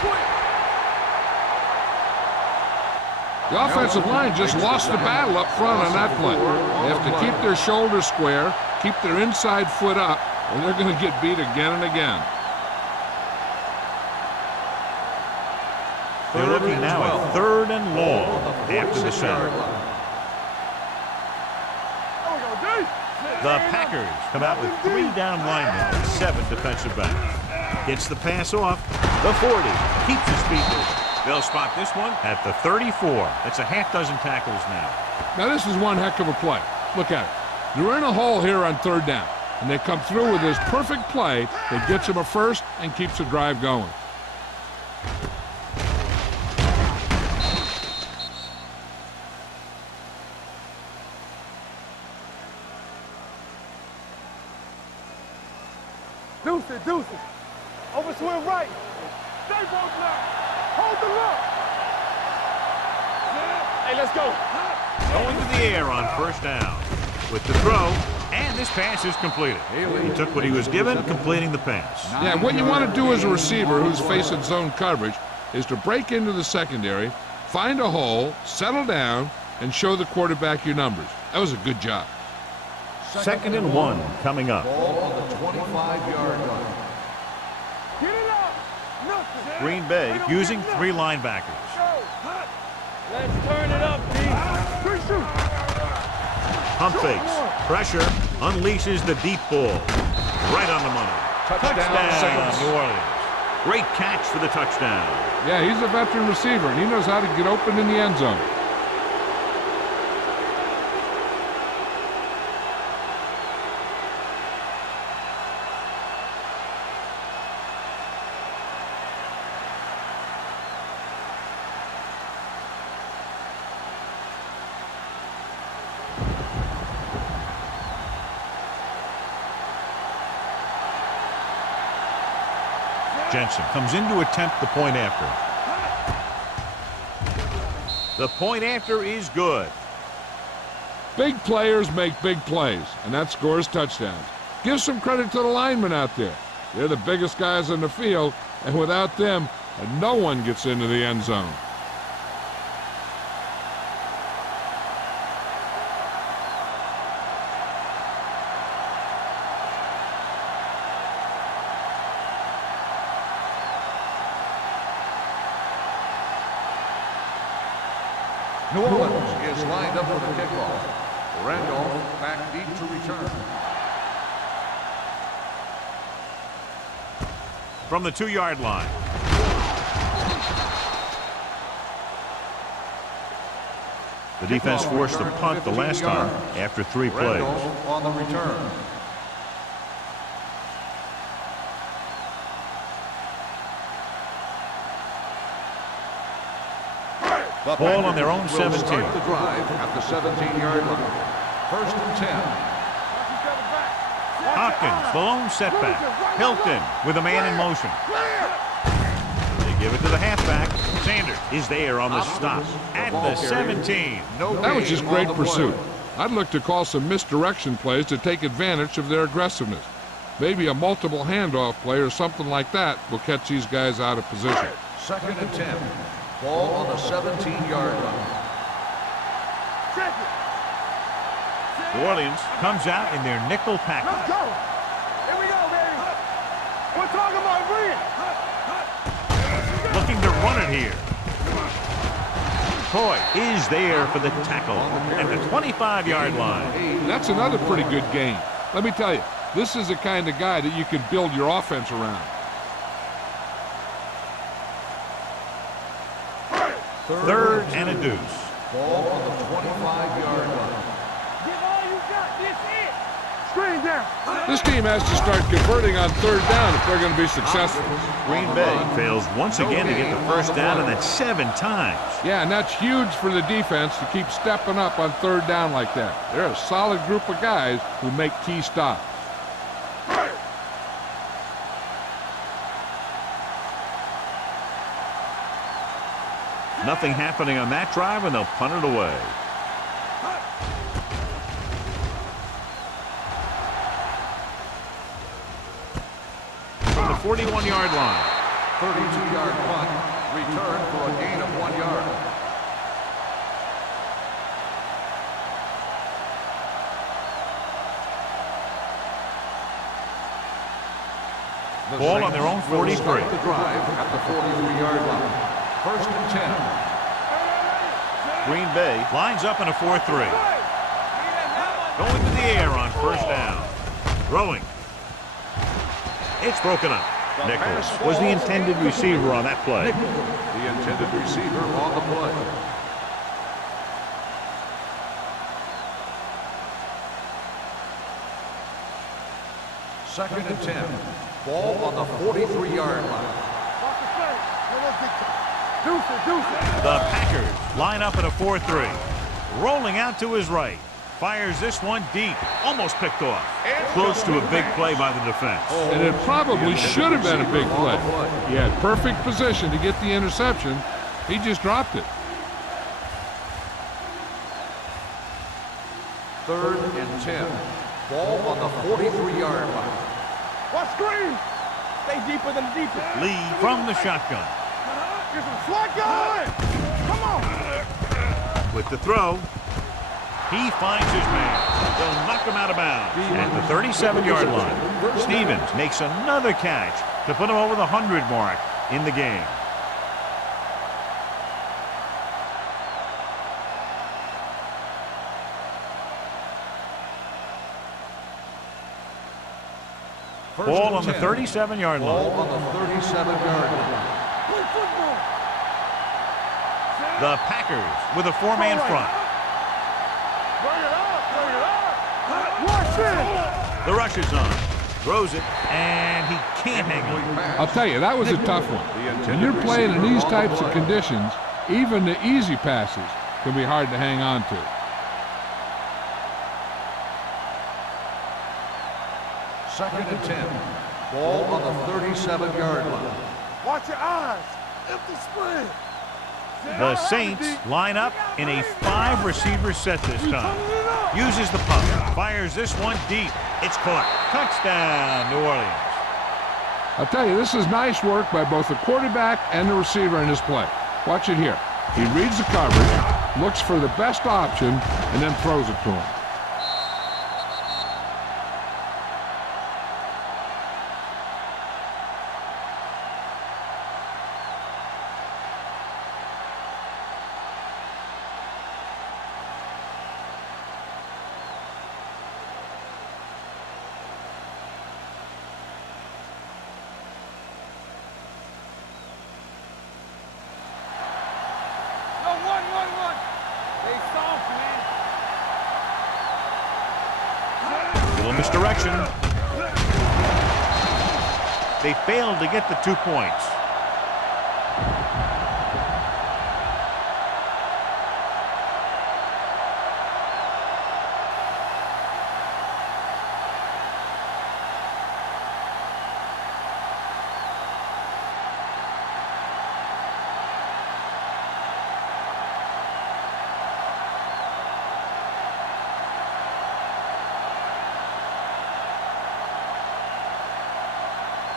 The offensive line just lost the battle up front on that play. They have to keep their shoulders square, keep their inside foot up, or they're going to get beat again and again. They're looking now at 3rd and long after the center. The Packers come out with 3 down linemen and 7 defensive backs. Gets the pass off. The 40 keeps his feet moving. They'll spot this one at the 34. That's a half dozen tackles now. Now this is one heck of a play. Look at it. They're in a hole here on 3rd down, and they come through with this perfect play that gets them a first and keeps the drive going. Deuce it, deuce it. Over swing right. Stay both now. Hold the look. Hey, let's go. Going to the air on 1st down. With the throw, and this pass is completed. He took what he was given, completing the pass. Yeah, what you want to do as a receiver who's facing zone coverage is to break into the secondary, find a hole, settle down, and show the quarterback your numbers. That was a good job. 2nd and 1 coming up. Ball on the 25-yard line. Get it up. Nothing. Green Bay using 3 linebackers. Let's turn it up, D. Good shoot. Pump fakes. Pressure. Unleashes the deep ball. Right on the money. Touchdown, Saints. New Orleans. Great catch for the touchdown. Yeah, he's a veteran receiver, and he knows how to get open in the end zone. Jensen comes in to attempt the point after. The point after is good. Big players make big plays, and that scores touchdowns. Give some credit to the linemen out there. They're the biggest guys in the field, and without them, no one gets into the end zone. New Orleans is lined up for the kickoff. Randolph back deep to return. From the 2-yard line. The defense forced the punt the last time after 3 plays. Randolph on the return. Ball on their own 17. Start the drive at the 17-yard line. 1st and 10. Hopkins, the lone setback. Hilton with a man in motion. They give it to the halfback. Sanders is there on the stop at the 17. That was just great pursuit. I'd look to call some misdirection plays to take advantage of their aggressiveness. Maybe a multiple handoff play or something like that will catch these guys out of position. 2nd and 10. Ball on the 17-yard line. New Orleans comes out in their nickel package. Let's go. Here we go, baby. We're talking about bring it. Looking to run it here. Coy is there for the tackle at the 25-yard line. That's another pretty good game. Let me tell you, this is the kind of guy that you can build your offense around. 3rd and a deuce. Ball on the 25-yard line. Give all you got. This it. Screen down. This team has to start converting on 3rd down if they're going to be successful. Green Bay fails once again to get the 1st down, and that's 7 times. Yeah, and that's huge for the defense to keep stepping up on 3rd down like that. They're a solid group of guys who make key stops. Nothing happening on that drive, and they'll punt it away. From the 41-yard line. 32-yard punt. Return for a gain of 1 yard. Ball on their own 43. Start the drive at the 43-yard line. 1st and 10. Green Bay lines up in a 4-3. Going to the air on 1st down. Throwing. It's broken up. Nichols was the intended receiver on that play. The intended receiver on the play. Second and 10. Ball on the 43-yard line. The Packers line up in a 4-3. Rolling out to his right. Fires this one deep. Almost picked off. Close to a big play by the defense. And it probably should have been a big play. He had perfect position to get the interception. He just dropped it. 3rd and 10. Ball on the 43-yard line. What screen? Stay deeper than the defense. Lee from the shotgun. Get some slack going. Come on. With the throw. He finds his man. They'll knock him out of bounds at the 37-yard line. Stevens makes another catch to put him over the 100 mark in the game. Ball on the 37-yard Ball line. on the 37-yard line. The Packers with a 4-man front. The rush is on. Throws it, and he can't hang on. I'll tell you, that was a tough one. When you're playing in these types of conditions, even the easy passes can be hard to hang on to. Second and 10. Ball on the 37-yard line. Watch your eyes. Empty split. The Saints line up in a 5-receiver set this time. Uses the pump. Fires this one deep. It's caught. Touchdown, New Orleans. I'll tell you, this is nice work by both the quarterback and the receiver in this play. Watch it here. He reads the coverage, looks for the best option, and then throws it to him. Misdirection. They failed to get the 2 points.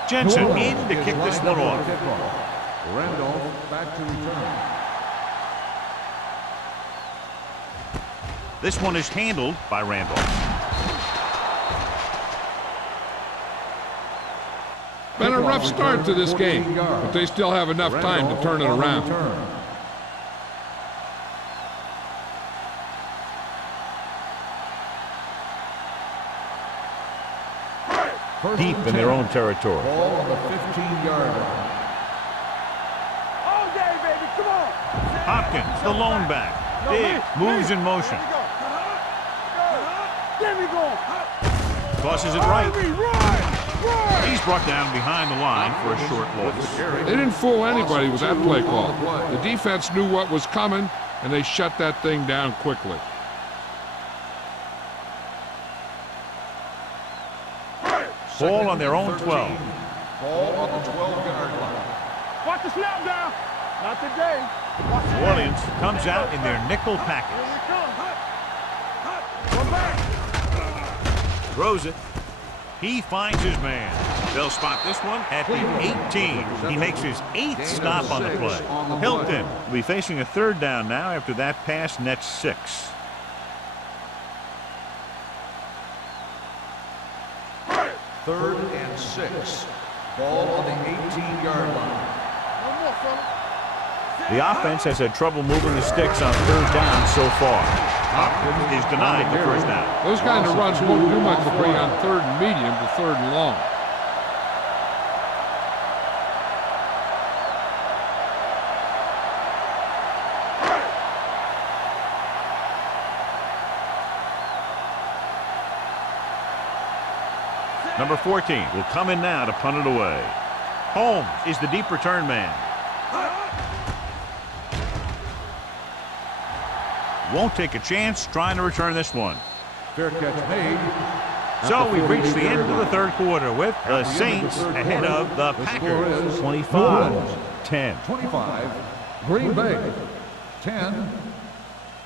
Jensen in to kick this one off. Randolph back to return. This one is handled by Randolph. Been a rough start to this game, but they still have enough time to turn it around. Deep in their own territory. Ball on the 15-yard line. All day, baby, come on. Hopkins, the lone back. Big moves in motion. There we go. Tosses it right. He's brought down behind the line for a short loss. They didn't fool anybody with that play call. The defense knew what was coming, and they shut that thing down quickly. Ball on their own 12. Ball on the 12-yard line. Watch the snap down. Not today. New Orleans comes out in their nickel package. Go back. Throws it. He finds his man. They'll spot this one at the 18. He makes his 8th stop on the play. Hilton will be facing a 3rd down now after that pass nets 6. Third and 6. Ball on the 18-yard line. One more, fella. The offense has had trouble moving the sticks on 3rd down so far. Hopkins is denied the 1st down. Those kind of runs won't do much to bring on 3rd and medium to 3rd and long. Number 14 will come in now to punt it away. Holmes is the deep return man. Won't take a chance trying to return this one. Fair catch made. So we've reached the end of the 3rd quarter with the Saints ahead of the Packers. 25-10. 25. Green Bay. 10.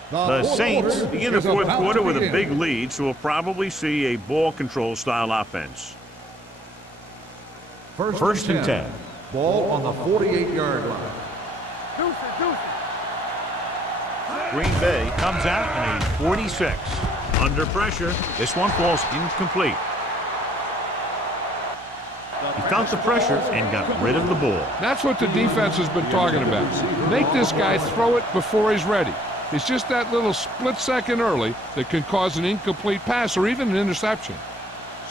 The Saints begin the 4th quarter with a big lead, so we'll probably see a ball control style offense. First and 10. Ball on the 48-yard line. Green Bay comes out in a 46. Under pressure, this one falls incomplete. He felt the pressure and got rid of the ball. That's what the defense has been talking about. Make this guy throw it before he's ready. It's just that little split second early that can cause an incomplete pass or even an interception.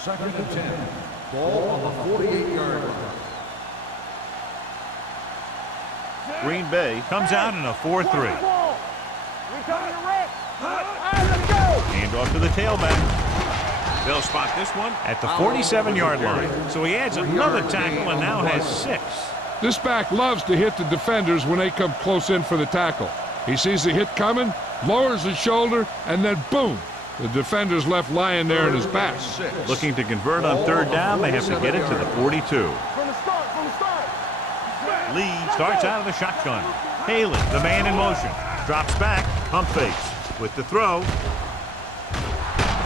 2nd and 10. Ball on the 48-yard line. Green Bay comes out in a 4-3. Hand off to the tailback. They'll spot this one at the 47-yard line. So he adds another tackle and now has 6. This back loves to hit the defenders when they come close in for the tackle. He sees the hit coming, lowers his shoulder, and then boom, The defender's left lying there in his back. Looking to convert on third down. They have to get it to the 42. From the start. Lee starts out of the shotgun. Haley, the man in motion, drops back, pump fakes with the throw.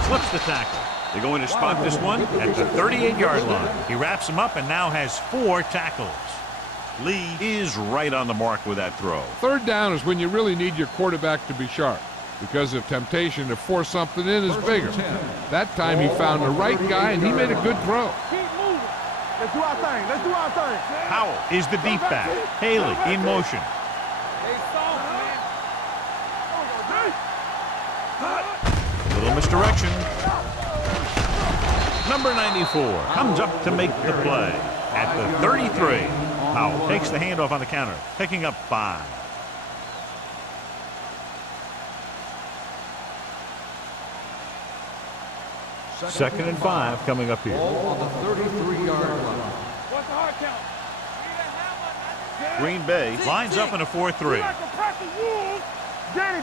Slips the tackle. They're going to spot this one at the 38-yard line. He wraps him up and now has 4 tackles. Lee is right on the mark with that throw. Third down is when you really need your quarterback to be sharp, because the temptation to force something in is bigger. That time he found the right guy and he made a good throw. Keep moving. Let's do our thing. Howell is the deep back. Haley in motion. Little misdirection. Number 94 comes up to make the play at the 33. Howell takes the handoff on the counter, picking up 5. Second and 5 coming up here. On the 33-yard line. What's the hard count? Green Bay lines up in a 4-3. Like a pack of wolves. Danny.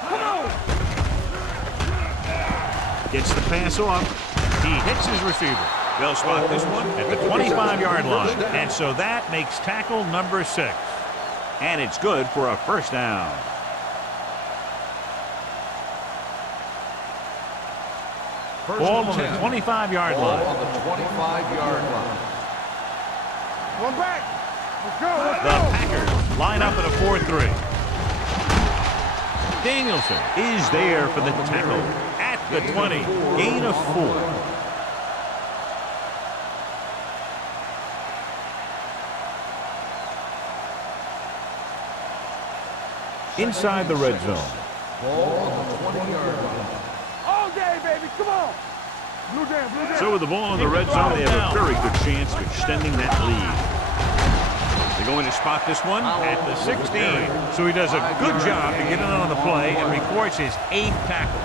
Come on. Gets the pass off. He hits his receiver. They'll spot this one at the 25-yard line. And so that makes tackle number 6. And it's good for a first down. Ball on the 25-yard line. On the 25-yard line. One back. Let's go. The Packers line up in a 4-3. Danielson is there for the tackle at the 20. Gain of 4. Inside the red zone. Ball on the 20-yard line. All day, baby. Come on. Blue down. So with the ball in the red zone, they have a very good chance of extending that lead. They're going to spot this one at the 16. So he does a good job to get in on the play and records his 8th tackle.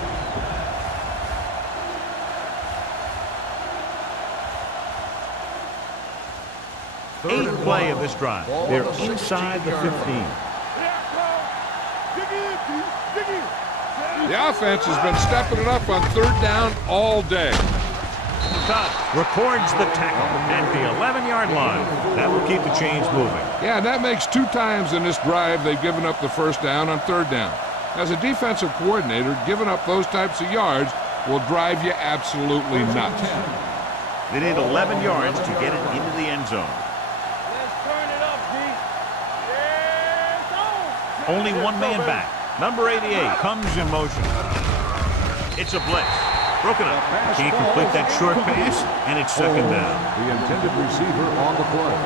Eighth play of this drive. They're inside the 15. The offense has been stepping it up on third down all day. Todd records the tackle at the 11-yard line. That will keep the chains moving. Yeah, and that makes 2 times in this drive they've given up the first down on third down. As a defensive coordinator, giving up those types of yards will drive you absolutely nuts. They need 11 yards to get it into the end zone. Let's turn it up, D. Yeah, Only one man back. Number 88 comes in motion. It's a blitz. Broken up. Can't complete that short pass, and it's second down. The intended receiver on the play.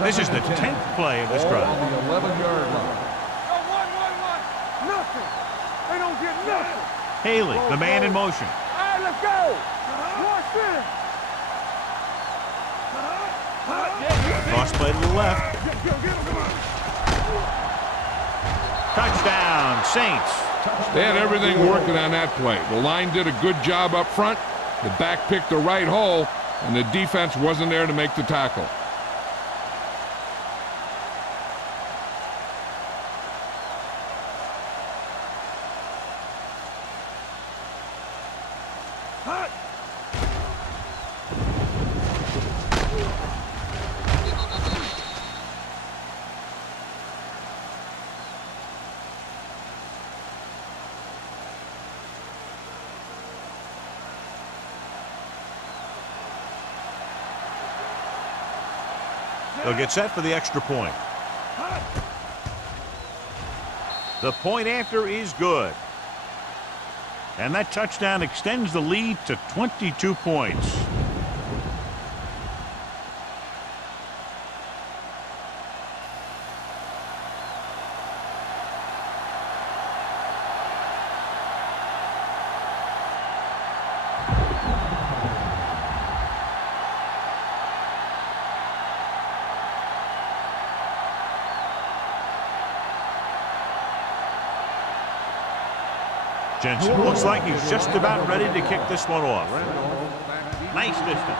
This is the 10th play of this drive. On the 11-yard line. One. Nothing. They don't get nothing. Haley, the man in motion. All right, let's go. Watch this. Cross play to the left. Touchdown, Saints. They had everything working on that play. The line did a good job up front. The back picked the right hole, and the defense wasn't there to make the tackle. They'll get set for the extra point. The point after is good. And that touchdown extends the lead to 22 points. Jensen looks like he's just about ready to kick this one off. Nice distance.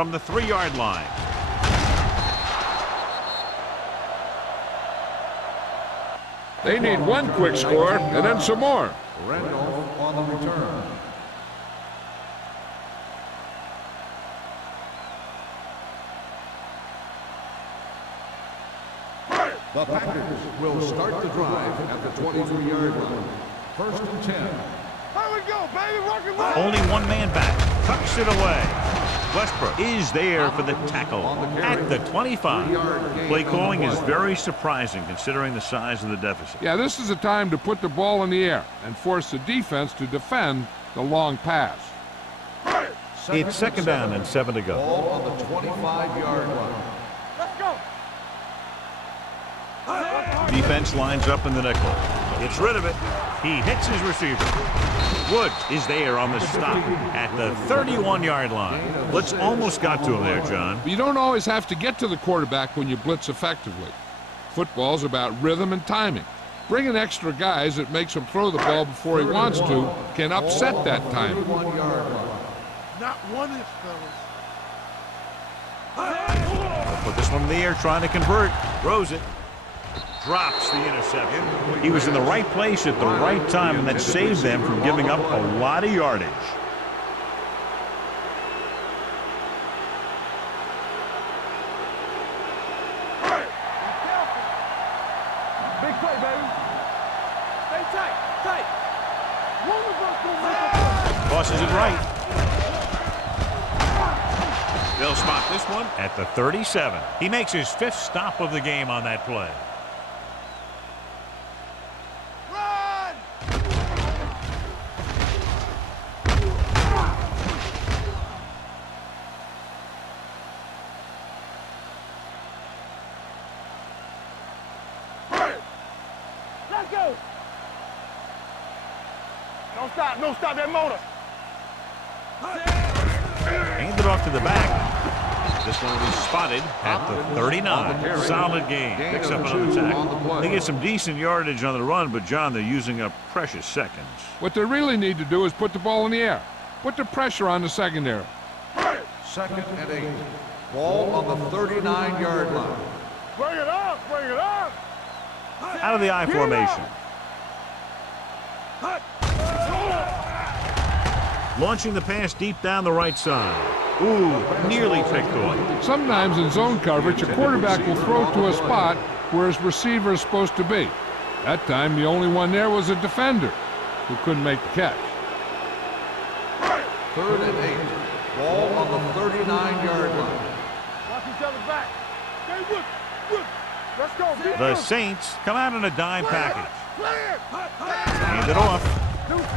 from the 3-yard line. They need one quick score and then some more. Randolph on the return. The Packers will start the drive at the 23-yard line. 1st and 10. Here we go, baby. Working with Only one man back. Tucks it away. Westbrook is there for the tackle at the 25. Play calling is very surprising considering the size of the deficit. Yeah, this is the time to put the ball in the air and force the defense to defend the long pass. It's 2nd down and 7 to go. Ball on the 25-yard line. Let's go. Defense lines up in the nickel. Gets rid of it. He hits his receiver. Woods is there on the stop at the 31-yard line. Blitz almost got to him there, John. But you don't always have to get to the quarterback when you blitz effectively. Football's about rhythm and timing. Bringing extra guys that makes him throw the ball before he wants to can upset that timing. Not one inch, fellas. Put this one in the air, trying to convert. Throws it. Drops the interception. He was in the right place at the right time, and that saves them from giving up a lot of yardage. Big play, baby. Stay tight. Tosses it right. They'll spot this one at the 37. He makes his 5th stop of the game on that play. Run! Let's go! Don't stop that motor. Hand it off to the back. This one will be spotted at the 39. Solid game. Picks up another tackle. They get some decent yardage on the run, but, John, they're using up precious seconds. What they really need to do is put the ball in the air. Put the pressure on the secondary. 2nd and 8. Ball on the 39-yard line. Bring it up! Bring it up! Out of the I formation. Launching the pass deep down the right side. Ooh, nearly picked off. Sometimes in zone coverage, a quarterback will throw to a spot where his receiver is supposed to be. That time, the only one there was a defender who couldn't make the catch. 3rd and 8. Ball on the 39-yard line. Watch each other back. Stay with. Let's go. The Saints come out in a dime package. Play it. Hand it off.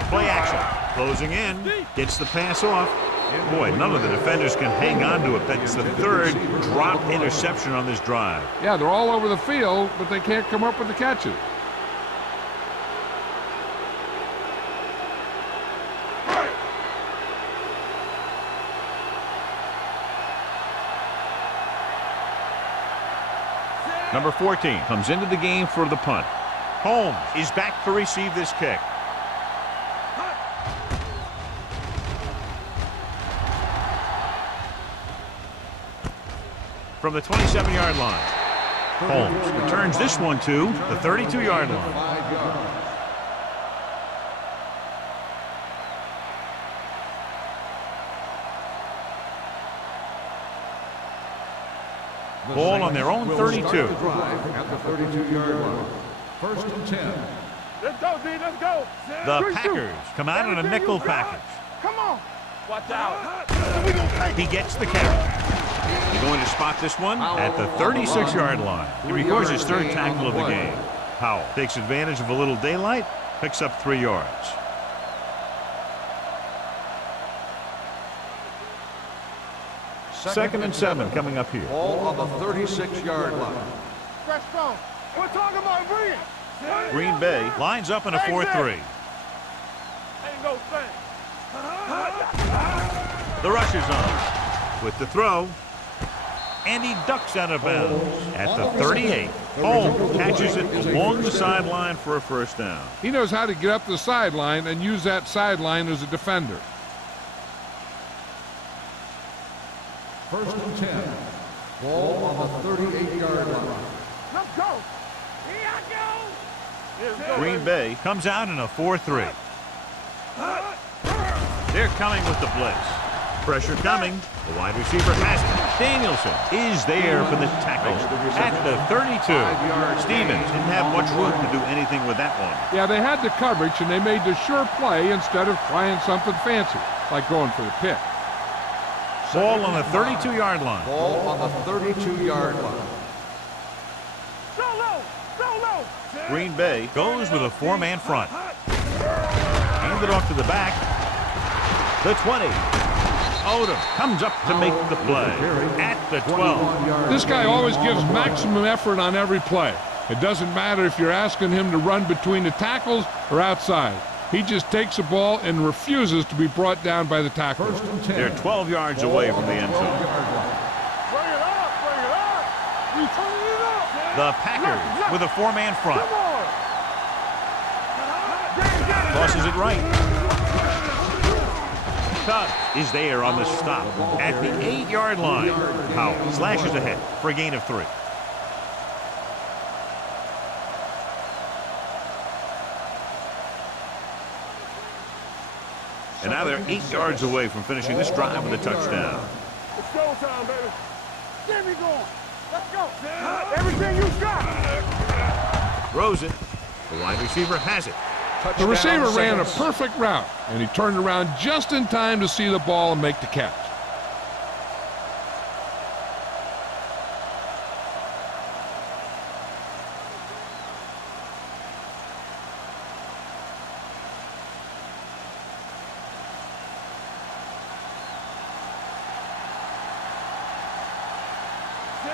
Play action. Closing in. Gets the pass off. Boy, none of the defenders can hang on to it. That's the 3rd dropped interception on this drive. Yeah, they're all over the field, but they can't come up with the catches. Number 14 comes into the game for the punt. Holmes is back to receive this kick. From the 27-yard line. Holmes returns this one to the 32-yard line. 5 yards. Ball on their own 32. Start the drive at the 32-yard line. 1st and 10. Let's go, D. Let's go. The Packers come out in a nickel package. Come on. Watch out. He gets the carry. He's going to spot this one at the 36-yard line. He records his 3rd tackle of the game. Powell takes advantage of a little daylight, picks up 3 yards. Second and 7 coming up here. Ball on the 36-yard line. Fresh phone. We're talking about Green. Green Bay lines up in a 4-3. Ain't no thing. The rush is on with the throw, and he ducks out of bounds at the 38. Holmes catches it along the sideline for a 1st down. He knows how to get up the sideline and use that sideline as a defender. First and 10. Ball on the 38-yard line. Let's go. Here I go. Let's go, Green baby. Bay comes out in a 4-3. They're coming with the blitz. Pressure coming. The wide receiver has it. Danielson is there for the tackle at the 32. Stevens didn't have much room to do anything with that one. Yeah, they had the coverage, and they made the sure play instead of trying something fancy, like going for the pick. Ball on the 32-yard line. Ball on the 32-yard line. Go low. Go low. Green Bay goes with a 4-man front. Hand it off to the back. The 20. Odom comes up to make the play at the 12. This guy always gives maximum effort on every play. It doesn't matter if you're asking him to run between the tackles or outside. He just takes the ball and refuses to be brought down by the tackles. They're 12 yards away from the end zone. Bring it up. Bring it up. We turning it up. The Packers with a 4-man front. Come on. Tosses it right. Tubb is there on the stop at the 8-yard line. Powell slashes ahead for a gain of 3. And now they're 8 yards away from finishing this drive with a touchdown. It's showtime, baby. Get me going. Let's go. Everything you got. Throws it. The wide receiver has it. The receiver ran a perfect route, and he turned around just in time to see the ball and make the catch.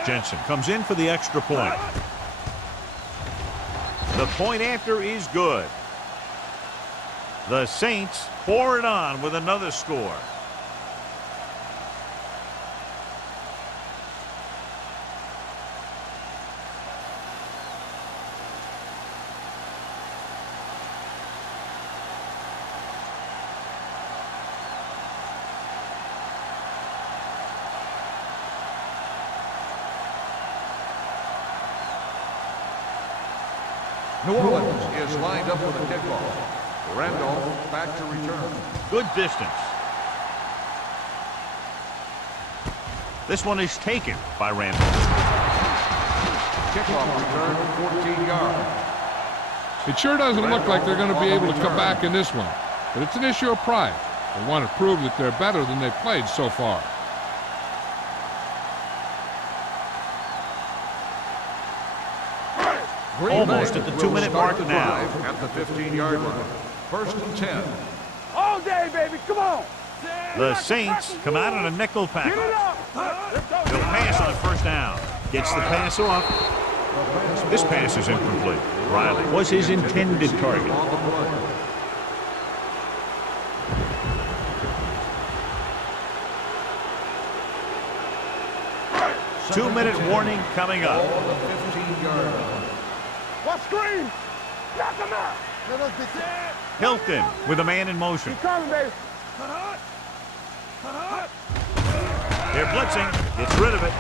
Jensen comes in for the extra point. The point after is good. The Saints pour it on with another score. New Orleans is lined up for the kickoff. Randolph back to return. Good distance. This one is taken by Randolph. Kickoff return, 14 yards. It sure doesn't look like they're going to be able to come back in this one, but it's an issue of pride. They want to prove that they're better than they've played so far. Almost at the 2-minute mark now. At the 15-yard line. First and 10. All day, baby. Come on. The Saints come out on a nickel Get package. it up. They'll pass on first down. Gets the pass off. This pass is incomplete. Riley was his intended target. On the play. Two-minute warning coming up. Ball on the 15-yard line. What screen? Knock him out. Let us get Hilton with a man in motion. Keep coming, baby. They're blitzing. Gets rid of it.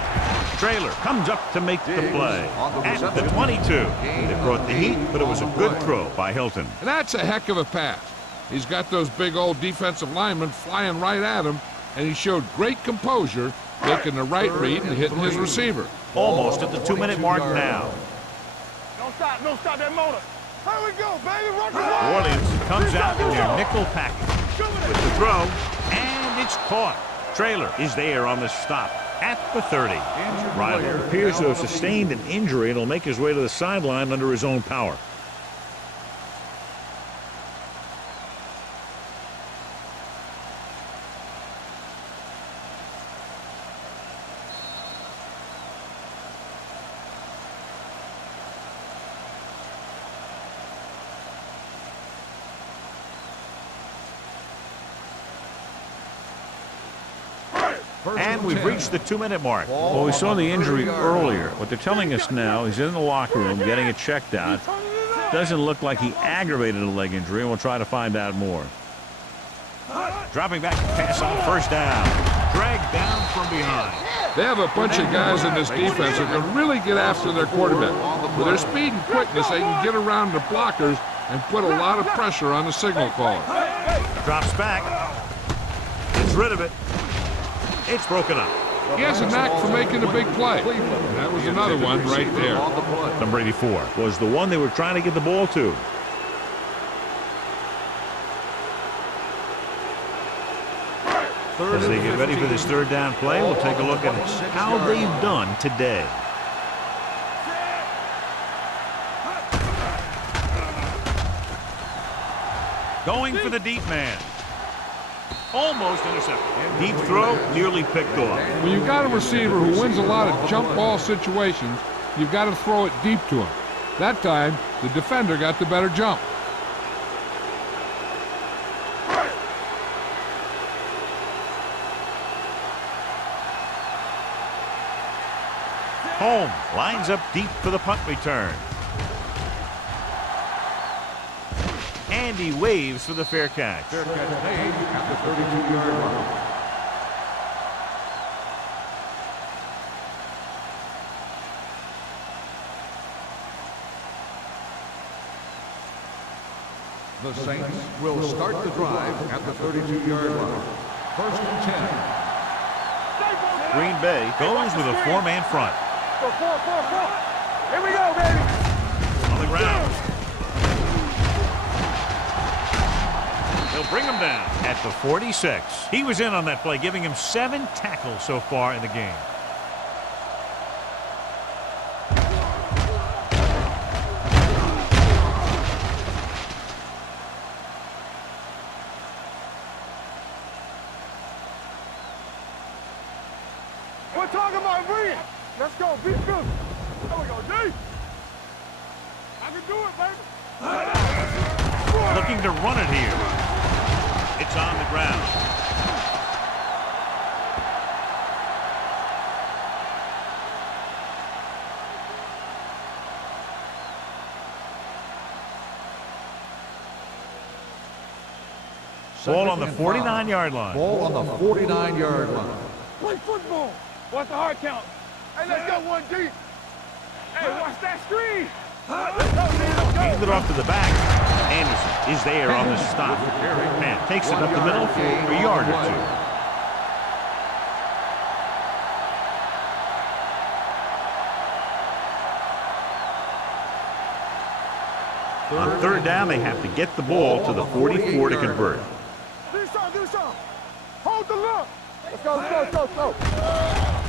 Trailer comes up to make the play at the 22. They brought the heat, but it was a good throw by Hilton. And that's a heck of a pass. He's got those big old defensive linemen flying right at him, and he showed great composure, making the right read and hitting his receiver. Almost at the 2-minute mark now. Don't stop that motor. Here we go, baby. Rock the New Orleans comes out in their nickel package with the throw, and it's caught. Trailer is there on the stop at the 30. Riley appears to have sustained an injury and will make his way to the sideline under his own power. And we've reached the 2-minute mark. Well, we saw the injury earlier. What they're telling us now, he's in the locker room getting it checked out. Doesn't look like he aggravated a leg injury, and we'll try to find out more. Dropping back to pass on first down. Dragged down from behind. They have a bunch of guys in this defense who can really get after their quarterback. With their speed and quickness, they can get around the blockers and put a lot of pressure on the signal caller. Drops back. Gets rid of it. It's broken up. He has a knack for making a big play. And that was another one right there. Number 84 was the one they were trying to get the ball to. As they get ready for this third down play, we'll take a look at how they've done today. Going for the deep man. Almost intercepted. Deep throw, nearly picked off. When you've got a receiver who wins a lot of jump ball situations, you've got to throw it deep to him. That time, the defender got the better jump. Holmes lines up deep for the punt return. And he waves for the fair catch. Fair catch made at the 32-yard line. The Saints will start the drive at the 32-yard line. 1st and 10. Green Bay goes with a four-man front. Four. Here we go, baby. On the ground. They'll bring him down at the 46. He was in on that play, giving him 7 tackles so far in the game. We're talking about bringing. Let's go, be good. There we go, D. I can do it, baby. Looking to run it here. It's on the ground. Ball on the 49-yard line. Ball on the 49-yard line. Play football. What's the hard count? Hey, let's go, 1D. Hey, watch that screen. Let's go, man. Let's go. Hands it off to the back. Anderson is there on the stop. Man takes it up the middle for a yard or two. On third down, they have to get the ball to the 44 to convert. Do some. Hold the look. Let's go.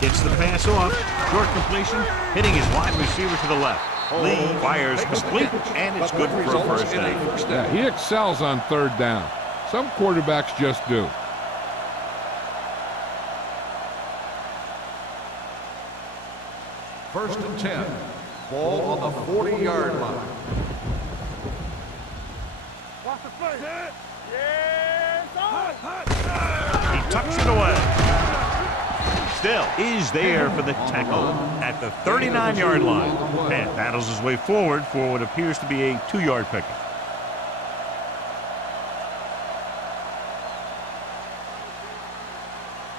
Gets the pass off. Short completion, hitting his wide receiver to the left. Lee fires complete, and it's good for a first down. Yeah, he excels on third down. Some quarterbacks just do. First and 10. Ball on the 40-yard line. Watch the play. Yeah, He tucks it away. Still is there for the tackle at the 39-yard line. And battles his way forward for what appears to be a 2-yard pickup.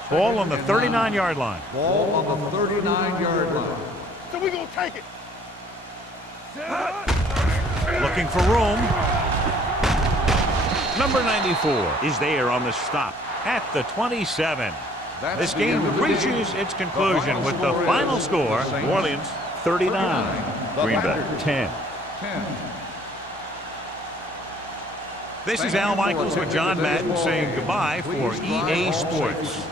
Ball on the 39-yard line. Ball on the 39-yard line. So we gonna take it. Looking for room. Number 94 is there on the stop at the 27. This game reaches its conclusion with the final score, New Orleans 39, Green Bay 10. This is Al Michaels with John Madden saying goodbye for EA Sports.